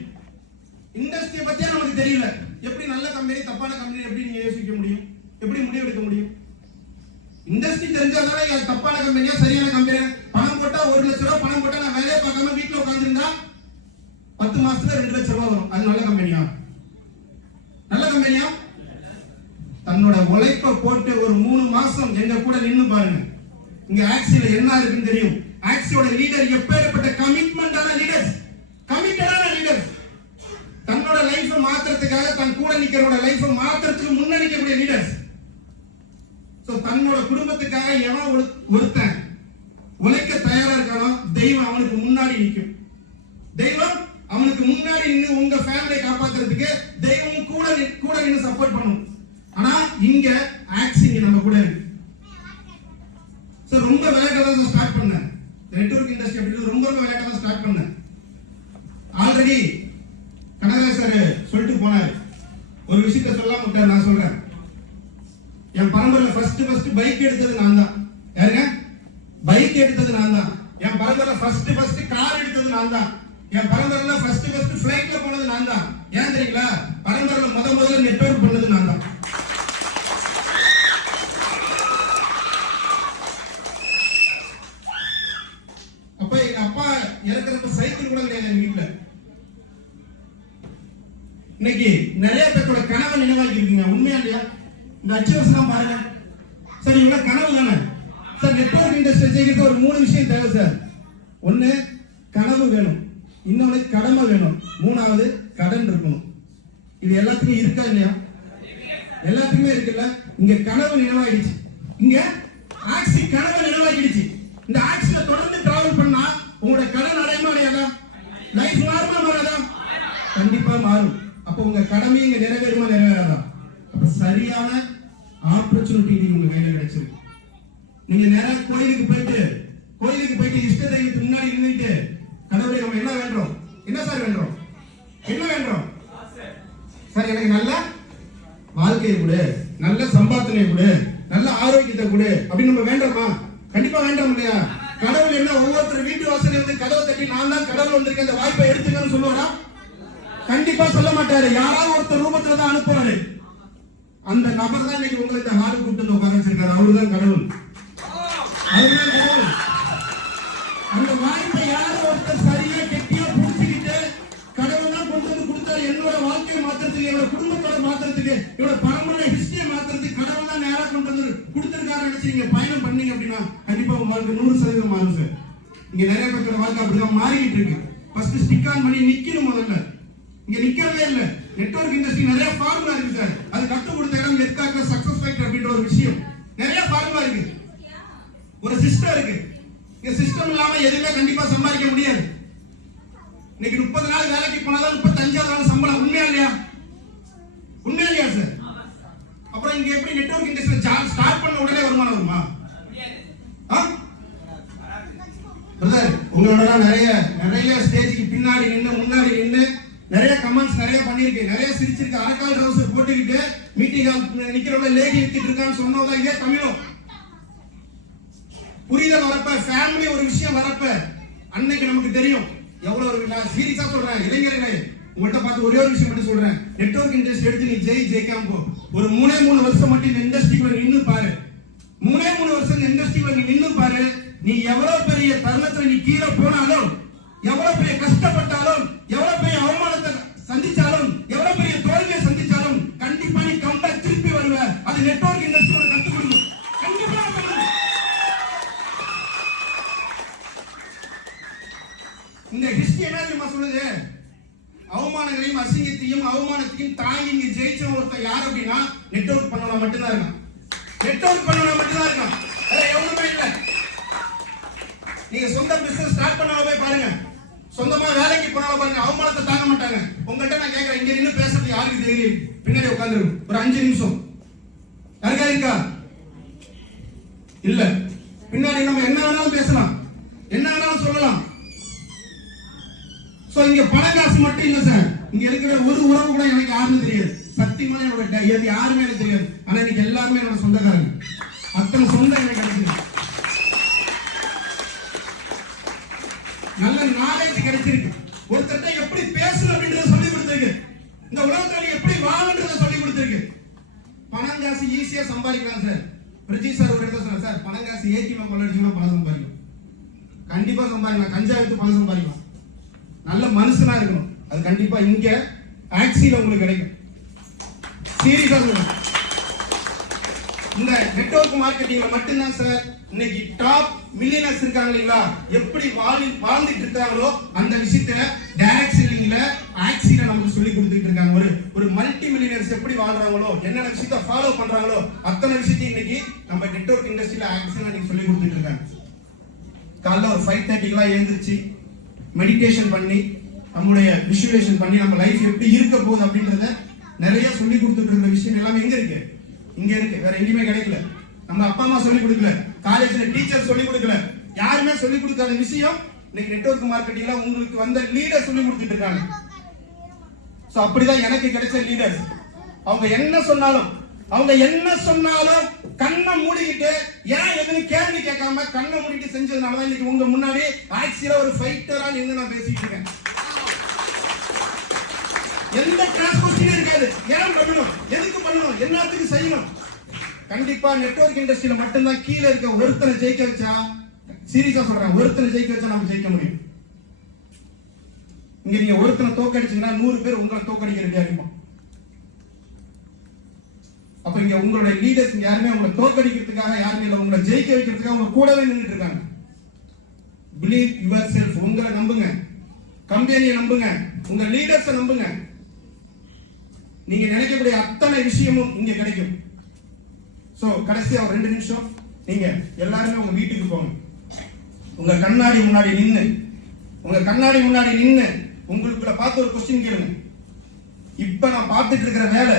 இண்டஸ்ட்ரி பத்தியே நமக்கு தெரியல, எப்படி நல்ல கம்பெனி தப்பான கம்பெனி எப்படி நீங்க யோசிக்க முடியும், எப்படி முடிவு எடுக்க முடியும்? இண்டஸ்ட்ரி தெரிஞ்சாதானே அது தப்பான கம்பெனியா சரியான கம்பெனியா? பணம் போட்டா ₹1,00,000 பணம் போட்டா நான் வேலையை பார்க்காம வீட்டுல உட்கார்ந்துருந்தா 10 மாசத்துல ₹2,00,000 வரும். அது நல்ல கம்பெனியா? நல்ல கம்பெனியா? தன்னோட உழைப்ப போட்டு ஒரு 3 மாசம் எங்க கூட நின்னு பாருங்க. இங்க ஆக்சில என்ன இருக்குன்னு தெரியும். ஆக்சியோட லீடர் எப்பேற்பட்ட கமிட்மெண்டான லீடர்ஸ், கமிட்டடான லீடர்ஸ். தன்னோட லைஃபை மாத்துறதுக்காக தன் கூட நிக்கிறவரோட லைஃபை மாத்துறதுக்கு முன்னணிக்கக்கூடிய லீடர்ஸ். சோ தன்னோட குடும்பத்துக்காக எவன் ஒருத்தன் உழைக்க தயாரா இருக்கானோ தெய்வம் அவனுக்கு முன்னாடி நிற்கும். தெய்வம் அவனுக்கு முன்னாடி நின்று உங்க ஃபேமிலியை காப்பாத்துறதுக்கு தெய்வம் கூட நின்று சப்போர்ட் பண்ணும். ஆனா இங்க ஆக்சிங் நம்ம கூட இருக்கு. சார் ரொம்ப விளையாட்டா தான் ஸ்டார்ட் பண்ணேன். நெட்வொர்க் இண்டஸ்ட்ரி அப்படின்னு ரொம்ப விளையாட்டா தான் ஸ்டார்ட் பண்ணேன். ஆல்ரெடி கனகராஜ் சார் சொல்லிட்டு போனாரு, ஒரு விஷயத்த சொல்லாம விட்டார், நான் சொல்றேன். என் பரம்பரையில ஃபர்ஸ்ட் பைக் எடுத்தது நான் தான். யாருங்க? பைக் எடுத்தது நான் தான். என் பரம்பரையில ஃபர்ஸ்ட் கார் எடுத்தது நான் தான். என் பரம்பரையில ஃபர்ஸ்ட் ஃபிளைட்ல போனது நான் தான். ஏன் தெரியுங்களா? பரம்பரையில முதல்ல நெட்வொர்க் பண்ணது நான் தான். அப்ப எங்க அப்பா இறக்குறப்ப சைக்கிள் கூட கிடையாது எங்க வீட்டுல. இன்னைக்கு நிறைய பேரோட கனவை நினைவாக்கி இருக்கீங்க. உண்மையா இல்லையா? இந்த அச்சீவர்ஸ் தான் பாருங்க. சார் இவங்க கனவு தானே சார். நெட்வொர்க் இண்டஸ்ட்ரி செய்யறது ஒரு 3 விஷயம் தேவை சார். ஒண்ணு கனவு வேணும், இன்னொன்னு கடமை வேணும், 3வது கடன் இருக்கணும். இது எல்லாத்துக்கும் இருக்கா இல்லையா? எல்லாத்துக்குமே இருக்குல்ல. இங்க கனவு நினைவாயிடுச்சு, இங்க ஆக்சி கனவு நினைவாக்கிடுச்சு. இந்த ஆக்சில தொடர்ந்து டிராவல் பண்ணா உங்களோட கடன் அடையுமா அடையாதா? லைஃப் மாறுமா மாறாதா? கண்டிப்பா மாறும். அப்ப உங்க கடமை இங்க நிறைவேறுமா நிறைவேறாதா? அப்ப சரியான ஆப்பர்ச்சுனிட்டி நீங்க உங்க கையில கிடைச்சிருக்கு. நீங்க நேரா கோயிலுக்கு போயிட்டு இஷ்ட தெய்வத்துக்கு முன்னாடி நின்னுட்டு கடவுளே நம்ம என்ன வேண்டோம்? என்ன சார் வேண்டோம்? என்ன வேண்டோம்? சார் எனக்கு நல்ல வாழ்க்கையை கொடு, நல்ல சம்பாத்தனையை கொடு, நல்ல ஆரோக்கியத்தை கொடு அப்படின்னு நம்ம வேண்டாமா? கண்டிப்பா வேண்டாம் இல்லையா? கடவுள் என்ன ஒவ்வொருத்தர் வீட்டு வாசல்ல இருந்து கதவை தட்டி நான் தான் கடவுள் வந்திருக்கேன் இந்த வாய்ப்பை எடுத்துக்கன்னு சொல்லுவாரா? கண்டிப்பா சொல்ல மாட்டாரு. யாராவது ஒருத்தர் ரூபத்துல தான் அனுப்புவாரு. அந்த நபர் தான் இன்னைக்கு உங்களை இந்த ஹால் கூப்பிட்டு உட்கார வச்சிருக்காரு. அவருதான் கடவுள். அவருதான் கடவுள். அந்த வாய்ப்பை யாரோ ஒருத்தர் சரியா கெட்டியா புடிச்சுக்கிட்டு கடவுள் தான் கொண்டு வந்து கொடுத்தாரு. என்னோட வாழ்க்கையை மாத்துறதுக்கு, என்னோட குடும்பத்தோட மாத்துறதுக்கு, என்னோட பரம்பரை ஹிஸ்டரியை மாத்துறதுக்கு கடவுள் தான் நேரா கொண்டு வந்து கொடுத்திருக்காரு. நினைச்சு நீங்க பயணம் பண்ணீங்க அப்படின்னா கண்டிப்பா உங்க வாழ்க்கை 100% மாறும் சார். இங்க நிறைய பேரோட வாழ்க்கை அப்படிதான் மாறிக்கிட்டு இருக்கு. ஃபர்ஸ்ட் ஸ்டிக் ஆன் பண்ணி நிக்கணும். முதல்ல இங்க நிக்கவே இல்ல. நெட்வொர்க் இண்டஸ்ட்ரி நிறைய ஃபார்முலா இருக்கு சார். அது கத்து கொடுத்த இடம் எதுக்காக சக்சஸ் ஃபேக்டர் அப்படின்ற ஒரு விஷயம். நிறைய ஃபார்முலா இருக்கு, ஒரு சிஸ்டம் இருக்கு. இந்த சிஸ்டம் இல்லாம எதுவுமே கண்டிப்பா சம்பாதிக்க முடியாது. இன்னைக்கு 30 நாள் வேலைக்கு போனாதான் 35வது நாள் சம்பளம். உண்மையா இல்லையா? உண்மையா இல்லையா சார்? அப்புறம் இங்க எப்படி நெட்வொர்க் இண்டஸ்ட்ரி ஜாப் ஸ்டார்ட் பண்ண உடனே வருமானம் வருமா? பிரதர் உங்களோட நிறைய ஸ்டேஜுக்கு பின்னாடி நின்று முன்னாடி நின்று நிறைய கமெண்ட்ஸ் நிறைய பண்ணிருக்கு, நிறைய சிரிச்சிருக்கு. அரக்கால் ட்ரவுசர் போட்டுக்கிட்டு மீட்டிங் நிக்கிறவங்க லேடி எடுத்துட்டு இருக்கான்னு சொன்னவங்க இங்கே தமிழும் புரிதல் வரப்ப, ஃபேமிலி ஒரு விஷயம் வரப்ப அன்னைக்கு நமக்கு தெரியும் எவ்வளவு. நான் சீரியஸா சொல்றேன், இளைஞர்களே உங்கள்கிட்ட பார்த்து ஒரே ஒரு விஷயம் மட்டும் சொல்றேன். நெட்வொர்க் இண்டஸ்ட்ரி எடுத்து நீ ஜெயிக்காம போ. ஒரு 3 வருஷம் மட்டும் இந்த இண்டஸ்ட்ரிக்குள்ள நின்னு பாரு. 3 வருஷம் இந்த இண்டஸ்ட்ரிக்குள்ள நீ நின்னு பாரு. நீ எவ்வளவு பெரிய தருணத்துல நீ கீழே போனாலும், எவ்வளவு பெரிய கஷ்டப்பட்டாலும், எவ்வளவு பெரிய அவமானத்தை சந்திச்சாலும், எவ்வளவு பெரிய தோல்வியை சந்திச்சாலும் கண்டிப்பா நீ கம்பேக் திருப்பி வருவ. அது நெட்வொர்க் இண்டஸ்ட்ரி உனக்கு கத்துக் கொடுக்கும். கண்டிப்பா இந்த ஹிஸ்டரி என்ன தெரியுமா சொல்லுது? அவமானங்களையும் அசிங்கத்தையும் அவமானத்தையும் தாங்கி இங்க ஜெயிச்ச ஒருத்தர் யார் அப்படின்னா நெட்வொர்க் பண்ணவனா மட்டும்தான் இருக்கான். நெட்வொர்க் பண்ணவனா மட்டும்தான் இருக்கான். வேற எவனுமே இல்ல. நீங்க சொந்த பிசினஸ் ஸ்டார்ட் பண்ணாலும் போய் பாருங்க, சொந்தமா வேலைக்கு போனாலும் பாருங்க, அவமானத்தை தாங்க மாட்டாங்க. உங்கள்கிட்ட நான் கேட்கிறேன், இங்க நின்று பேசுறது யாருக்கு தெரியும்? பின்னாடி உட்காந்துருக்கும் ஒரு 5 நிமிஷம் யாருக்கா இருக்கா? இல்ல. பின்னாடி நம்ம என்ன வேணாலும் பேசலாம், என்ன வேணாலும் சொல்லலாம். சோ இங்க பணம் காசு மட்டும் இல்ல சார். இங்க இருக்கிற ஒரு உறவு கூட எனக்கு யாருன்னு தெரியாது. சத்தியமான என்னோட யாருமே எனக்கு தெரியாது. ஆனா இன்னைக்கு எல்லாருமே என்னோட சொந்தக்காரங்க. அத்தனை சொந்தம் எனக்கு கிடைச்சிருக்கு. நல்ல நாலேஜ் கிடைச்சிருக்கு. ஒருத்தர்ட்ட எப்படி பேசணும் அப்படின்றத சொல்லி கொடுத்திருக்கு. இந்த உலகத்துல எப்படி வாழணுன்றத சொல்லி கொடுத்திருக்கு. பணம் காசு ஈஸியா சம்பாதிக்கலாம் சார். பிரஜி சார் ஒரு இடத்துல சொன்னார், சார் பணம் காசு ஏடிஎம் கொள்ளடிச்சு கூட பணம் சம்பாதிக்கலாம். கண்டிப்பா சம்பாதிக்கலாம். கஞ்சா வித்து பணம் சம்பாதிக்கலாம். நல்ல மனுஷனா இருக்கணும். அது கண்டிப்பா இங்க ஆக்சில உங்களுக்கு கிடைக்கும். சீரியஸா சொல்றேன். இந்த நெட்வொர்க் மார்க்கெட்டிங்ல மட்டும்தான் சார் இன்னைக்கு டாப் மில்லியனர்ஸ் இருக்காங்க இல்லைங்களா, எப்படி வாழ்ந்துட்டு இருக்காங்களோ அந்த விஷயத்துல டைரக்ட் செல்லிங்ல ஆக்சில நமக்கு சொல்லி கொடுத்துட்டு இருக்காங்க. ஒரு மல்டி மில்லியனர்ஸ் எப்படி வாழ்றாங்களோ, என்னென்ன விஷயத்தை ஃபாலோ பண்றாங்களோ அத்தனை விஷயத்தையும் இன்னைக்கு நம்ம நெட்வொர்க் இண்டஸ்ட்ரியில ஆக்சில இன்னைக்கு சொல்லி கொடுத்துட்டு இருக்காங்க. காலைல ஒரு 5:30 எழுந்திருச்சு மெடிடேஷன் பண்ணி நம்மளுடைய விஷுவலைசேஷன் பண்ணி நம்ம லைஃப் எப்படி இருக்க போகுது அப்படின்றத நிறைய சொல்லி கொடுத்துட்டு இருக்க விஷயம் எல்லாமே எங்க இருக்கு? இங்க இருக்கு. வேற எங்கேயுமே கிடைக்கல. நம்ம அப்பா அம்மா சொல்லி கொடுக்கல, காலேஜ்ல டீச்சர் சொல்லி கொடுக்கல, யாருமே சொல்லி கொடுக்காத விஷயம் இன்னைக்கு நெட்வொர்க் மார்க்கெட்டிங்ல உங்களுக்கு வந்த லீடர் சொல்லி கொடுத்துட்டு இருக்காங்க. சோ அப்படிதான் எனக்கு கிடைச்ச லீடர்ஸ். அவங்க என்ன சொன்னாலும் கண்ணை மூடிக்கிட்டு ஏன் எதுன்னு கேள்வி கேட்காம கண்ணை மூடிட்டு செஞ்சதுனாலதான் இன்னைக்கு உங்க முன்னாடி ஆக்சில ஒரு ஃபைட்டரா நின்னு நான் பேசிட்டு இருக்கேன். எந்த கிளாஸ் கொஸ்டின் இருக்காது. ஏன் பண்ணணும், எதுக்கு பண்ணணும், என்னத்துக்கு செய்யணும். கண்டிப்பா நெட்வொர்க் இண்டஸ்ட்ரியில மட்டும்தான் கீழே இருக்க ஒருத்தனை ஜெயிக்க வச்சா, சீரியஸா சொல்றேன், ஒருத்தனை ஜெயிக்க வச்சா நம்ம ஜெயிக்க முடியும். இங்க நீங்க ஒருத்தனை தோக்கடிச்சீங்கன்னா 100 பேர் உங்களை தோக்கடிக்க ரெடியா இருப்பான். அப்ப இங்க உங்களுடைய லீடர்ஸ் யாருமே உங்களை தோக்கடிக்கிறதுக்காக யாருமே இல்ல, உங்களை ஜெயிக்க வைக்கிறதுக்காக உங்க கூடவே நின்றுட்டு இருக்காங்க. Believe your self. உங்களை நம்புங்க, கம்பெனியை நம்புங்க, உங்க லீடர்ஸை நம்புங்க. நீங்க நினைக்கக்கூடிய அத்தனை விஷயமும் இங்க கிடைக்கும். சோ கடைசியா ஒரு 2 நிமிஷம் நீங்க எல்லாருமே உங்க வீட்டுக்கு போங்க. உங்க கண்ணாடி முன்னாடி நின்னு உங்களுக்குள்ள பார்த்து ஒரு கொஸ்டின் கேளுங்க. இப்ப நான் பார்த்துட்டு இருக்கிற வேலை,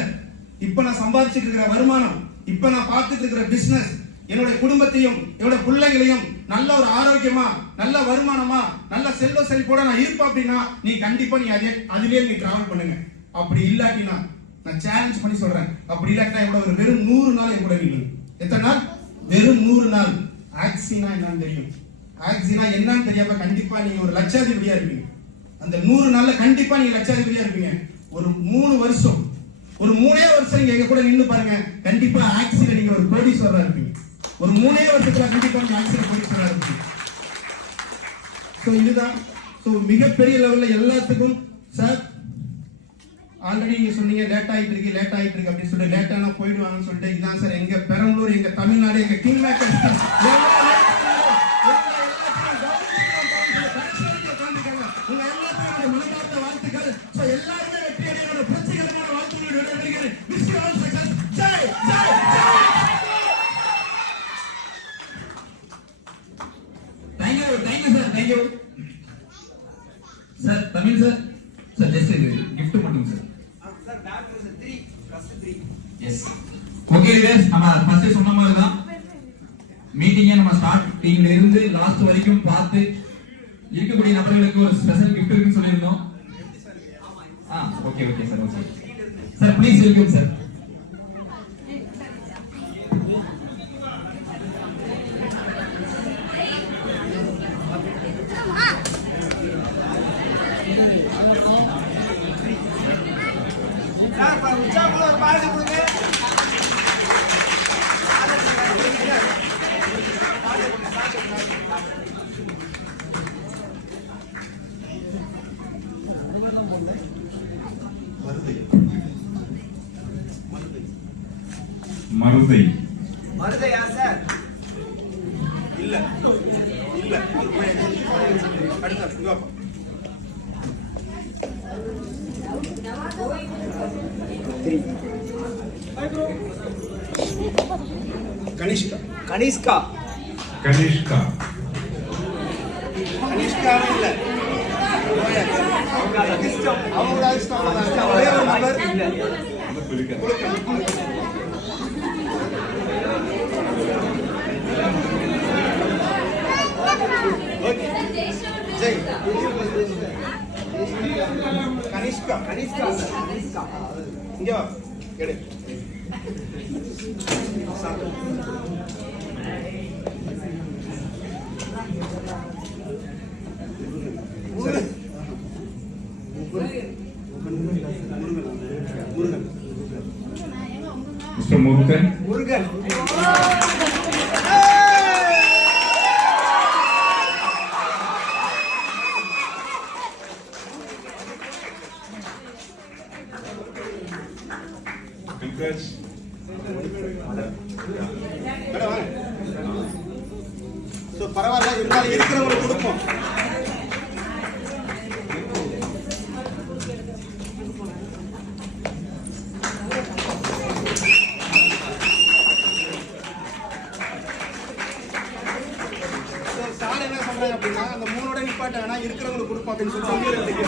இப்ப நான் சம்பாதிச்சுட்டு இருக்கிற வருமானம், இப்ப நான் பார்த்துட்டு இருக்கிற பிசினஸ் என்னோட குடும்பத்தையும் என்னோட பிள்ளைகளையும் நல்ல ஒரு ஆரோக்கியமா, நல்ல வருமானமா, நல்ல செல்வ செழிப்போட நான் இருப்பேன் அப்படின்னா நீ கண்டிப்பா நீ அதிலே நீ டிராவல் பண்ணுங்க. அப்படி இல்லாட்டினா நான் சேலஞ்ச் பண்ணி சொல்றேன், அப்படி இல்லாட்டினா எவ்வளவு ஒரு வெறும் 100 நாள் என் கூட நில்லுங்க. எத்தனை நாள்? வெறும் 100 நாள். ஆக்சினா என்னன்னு தெரியும். ஆக்சினா என்னன்னு தெரியாம கண்டிப்பா நீங்க ஒரு லட்சாதிபதியா இருப்பீங்க. அந்த 100 நாள்ல கண்டிப்பா நீங்க லட்சாதிபதியா இருப்பீங்க. ஒரு 3 வருஷம், ஒரு 3 வருஷம் நீங்க எங்க கூட நின்னு பாருங்க, கண்டிப்பா ஆக்சில நீங்க ஒரு கோடீஸ்வரரா இருப்பீங்க. ஒரு 3 வருஷத்துல கண்டிப்பா நீங்க ஆக்சில கோடீஸ்வரரா இருப்பீங்க. சோ இதுதான். சோ மிகப்பெரிய லெவல்ல எல்லாத்துக்கும் சார் ஆல்ரெடி நீங்க சொன்னீங்க லேட் ஆயிட்டு இருக்கு அப்படின்னு சொல்லிட்டு லேட்டானா போயிடுவாங்கன்னு சொல்லிட்டு இதுதான் சார் எங்க பெரம்பலூர், எங்க தமிழ்நாடு, எங்க கிங் மேக்கர் உங்க எல்லாத்துக்கும் மனமார்ந்த வாழ்த்துக்கள். சோ எல்லாருமே வெற்றி அடையணும். புரட்சிகரமான வாழ்த்துக்களோட விடைபெறுகிறேன். Wish you all success. ஜெய் ஜெய் ஜெய். Thank you sir, thank you sir. Tamil sir, sir just gift மட்டும் sir. Sir back is 3 first 3. Yes. Okay leaders, நம்ம ஃபர்ஸ்ட் சொன்ன மாதிரி தான் மீட்டிங்கை நம்ம ஸ்டார்டிங்ல இருந்து லாஸ்ட் வரைக்கும் பார்த்து இருக்கக்கூடிய நபர்களுக்கு ஒரு ஸ்பெஷல் gift இருக்குன்னு சொல்லியிருந்தோம். Okay sir, okay sir, please welcome sir. Maruthai. Maruthaiya sir? இல்ல இல்ல அடுத்த இங்க வாப்பா. கனிஷ்கா. கனிஷ்கா. கனிஷ்கா. கனிஷ்காவே இல்ல. அவங்க அதிர்ஷ்டம். ஒரே ஒரு நம்பர். ஜெய். கனிஷ்கா. கனிஷ்கா. இங்க வா. எடு. Mister Murugan. Murugan. Congrats. So பரவாயில்ல, இருந்தாலும் இருக்கிறவங்களுக்கு கொடுப்போம். சார் என்ன சொல்றாங்க அப்படின்னா, அந்த 3ஓட நிப்பாட்ட வேணா, இருக்கிறவங்களுக்கு கொடுப்போம் அப்படின்னு சொல்லிடுறதுக்கு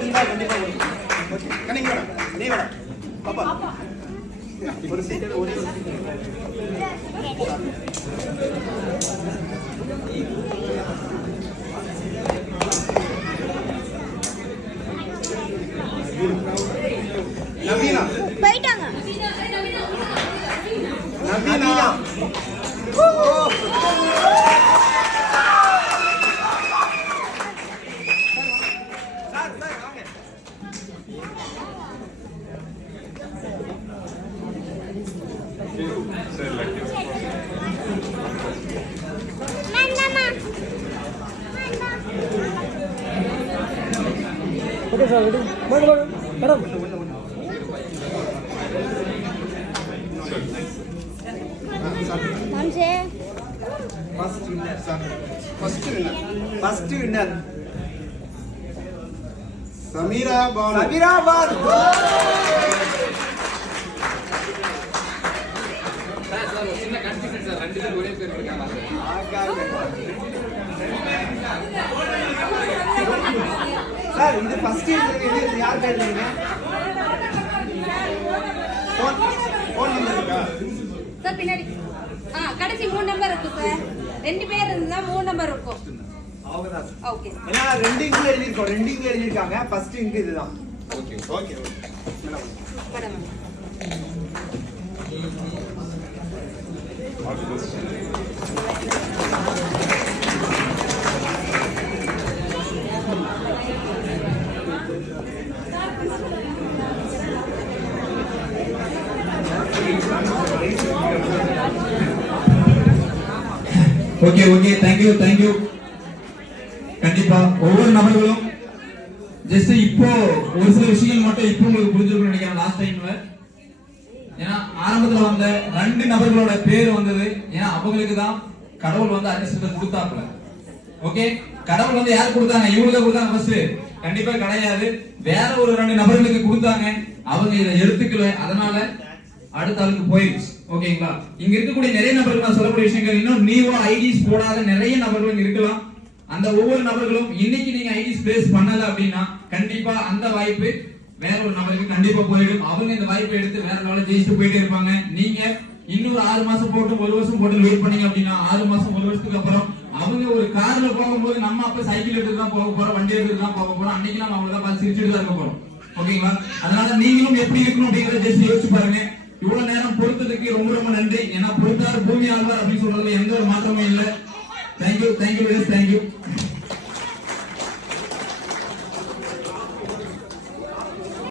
இருந்தா கண்டிப்பா கொடுப்போம். ஓகே, கனிங்க வேணாம், நீ வேணாம் பாப்பா ஒரு சீக்கிரம் ஒரே ஒரு நவீனா. போயிட்டாங்க. நவீனா. மாம்சே first winner. First winner. First winner. Sameera Banu. Sameera Banu. Sir இது ஃபர்ஸ்ட் இது யார் பேர் நீங்க? ஃபோன் நம்பர் இருக்கா? சார் பின்னாடி கடைசி 3 நம்பர் இருக்கு சார். 2 பேர் இருந்தா 3 நம்பர் இருக்கும். அவங்கதான். ஓகே. ஏன்னா 2 இங்க்ல எழுதிருக்கோம். 2 இங்க்ல எழுதிருக்காங்க. ஃபர்ஸ்ட் இங்க் இதுதான். Okay okay madam. Madam. Okay okay, thank you thank you. கண்டிப்பா ஒவ்வொரு நபர்களும் ஜஸ்ட் இப்போ ஒரு சில விஷயங்கள் மட்டும் இப்போ உங்களுக்கு புரிஞ்சிருக்கும்னு நினைக்கிறேன். லாஸ்ட் டைம்ல ஏன்னா ஆரம்பத்துல வந்த 2 நபர்களோட பேர் வந்தது. ஏன்னா அவங்களுக்கு தான் கடவுள் வந்து அதிர்ஷ்டத்தை கொடுத்தாப்புல. ஓகே, கடவுள் வந்து யார் கொடுத்தாங்க? இவங்களுக்கு கொடுத்தாங்க ஃபர்ஸ்ட்? கண்டிப்பா கிடையாது. வேற ஒரு 2 நபர்களுக்கு கொடுத்தாங்க. அவங்க இதை எடுத்துக்கல, அதனால அடுத்த ஆளுக்கு போயிடுச்சு. ஓகேங்களா? இங்க இருக்கக்கூடிய நிறைய நபர்கள் நான் சொல்லக்கூடிய விஷயங்கள், இன்னும் நீவோ ஐடிஸ் போடாத நிறைய நபர்கள் இருக்கலாம். அந்த ஒவ்வொரு நபர்களும் இன்னைக்கு நீங்க ஐடிஸ் பிளேஸ் பண்ணல அப்படின்னா கண்டிப்பா அந்த வாய்ப்பு வேற ஒரு நபருக்கு கண்டிப்பா போயிடும். அவங்க இந்த வாய்ப்பை எடுத்து வேற லெவலில் ஜெயிச்சுட்டு போயிட்டே இருப்பாங்க. நீங்க இன்னொரு 6 மாசம் போட்டு 1 வருஷம் போட்டு வெயிட் பண்ணீங்க அப்படின்னா 6 மாசம் 1 வருஷத்துக்கு அப்புறம் அவங்க ஒரு கார்ல போகும்போது நம்ம அப்ப சைக்கிள் எடுத்து தான் போக போறோம், வண்டி எடுத்து தான் போக போறோம். அன்னைக்கு நம்ம அவங்கள தான் பார்த்து சிரிச்சுட்டு தான் இருக்க போறோம். ஓகேங்களா? அதனால நீங்களும் எப்படி இருக்கணும் அப்படிங்கறத ஜஸ்ட் யோசிச்சு பாருங்க. இவ்வளவு நேரம் பொறுத்ததுக்கு ரொம்ப ரொம்ப நன்றி. ஏன்னா பொறுத்தாரு பூமி ஆழ்வார் அப்படின்னு சொல்றதுல எந்த ஒரு மாற்றமும் இல்லை. Thank you thank you thank you.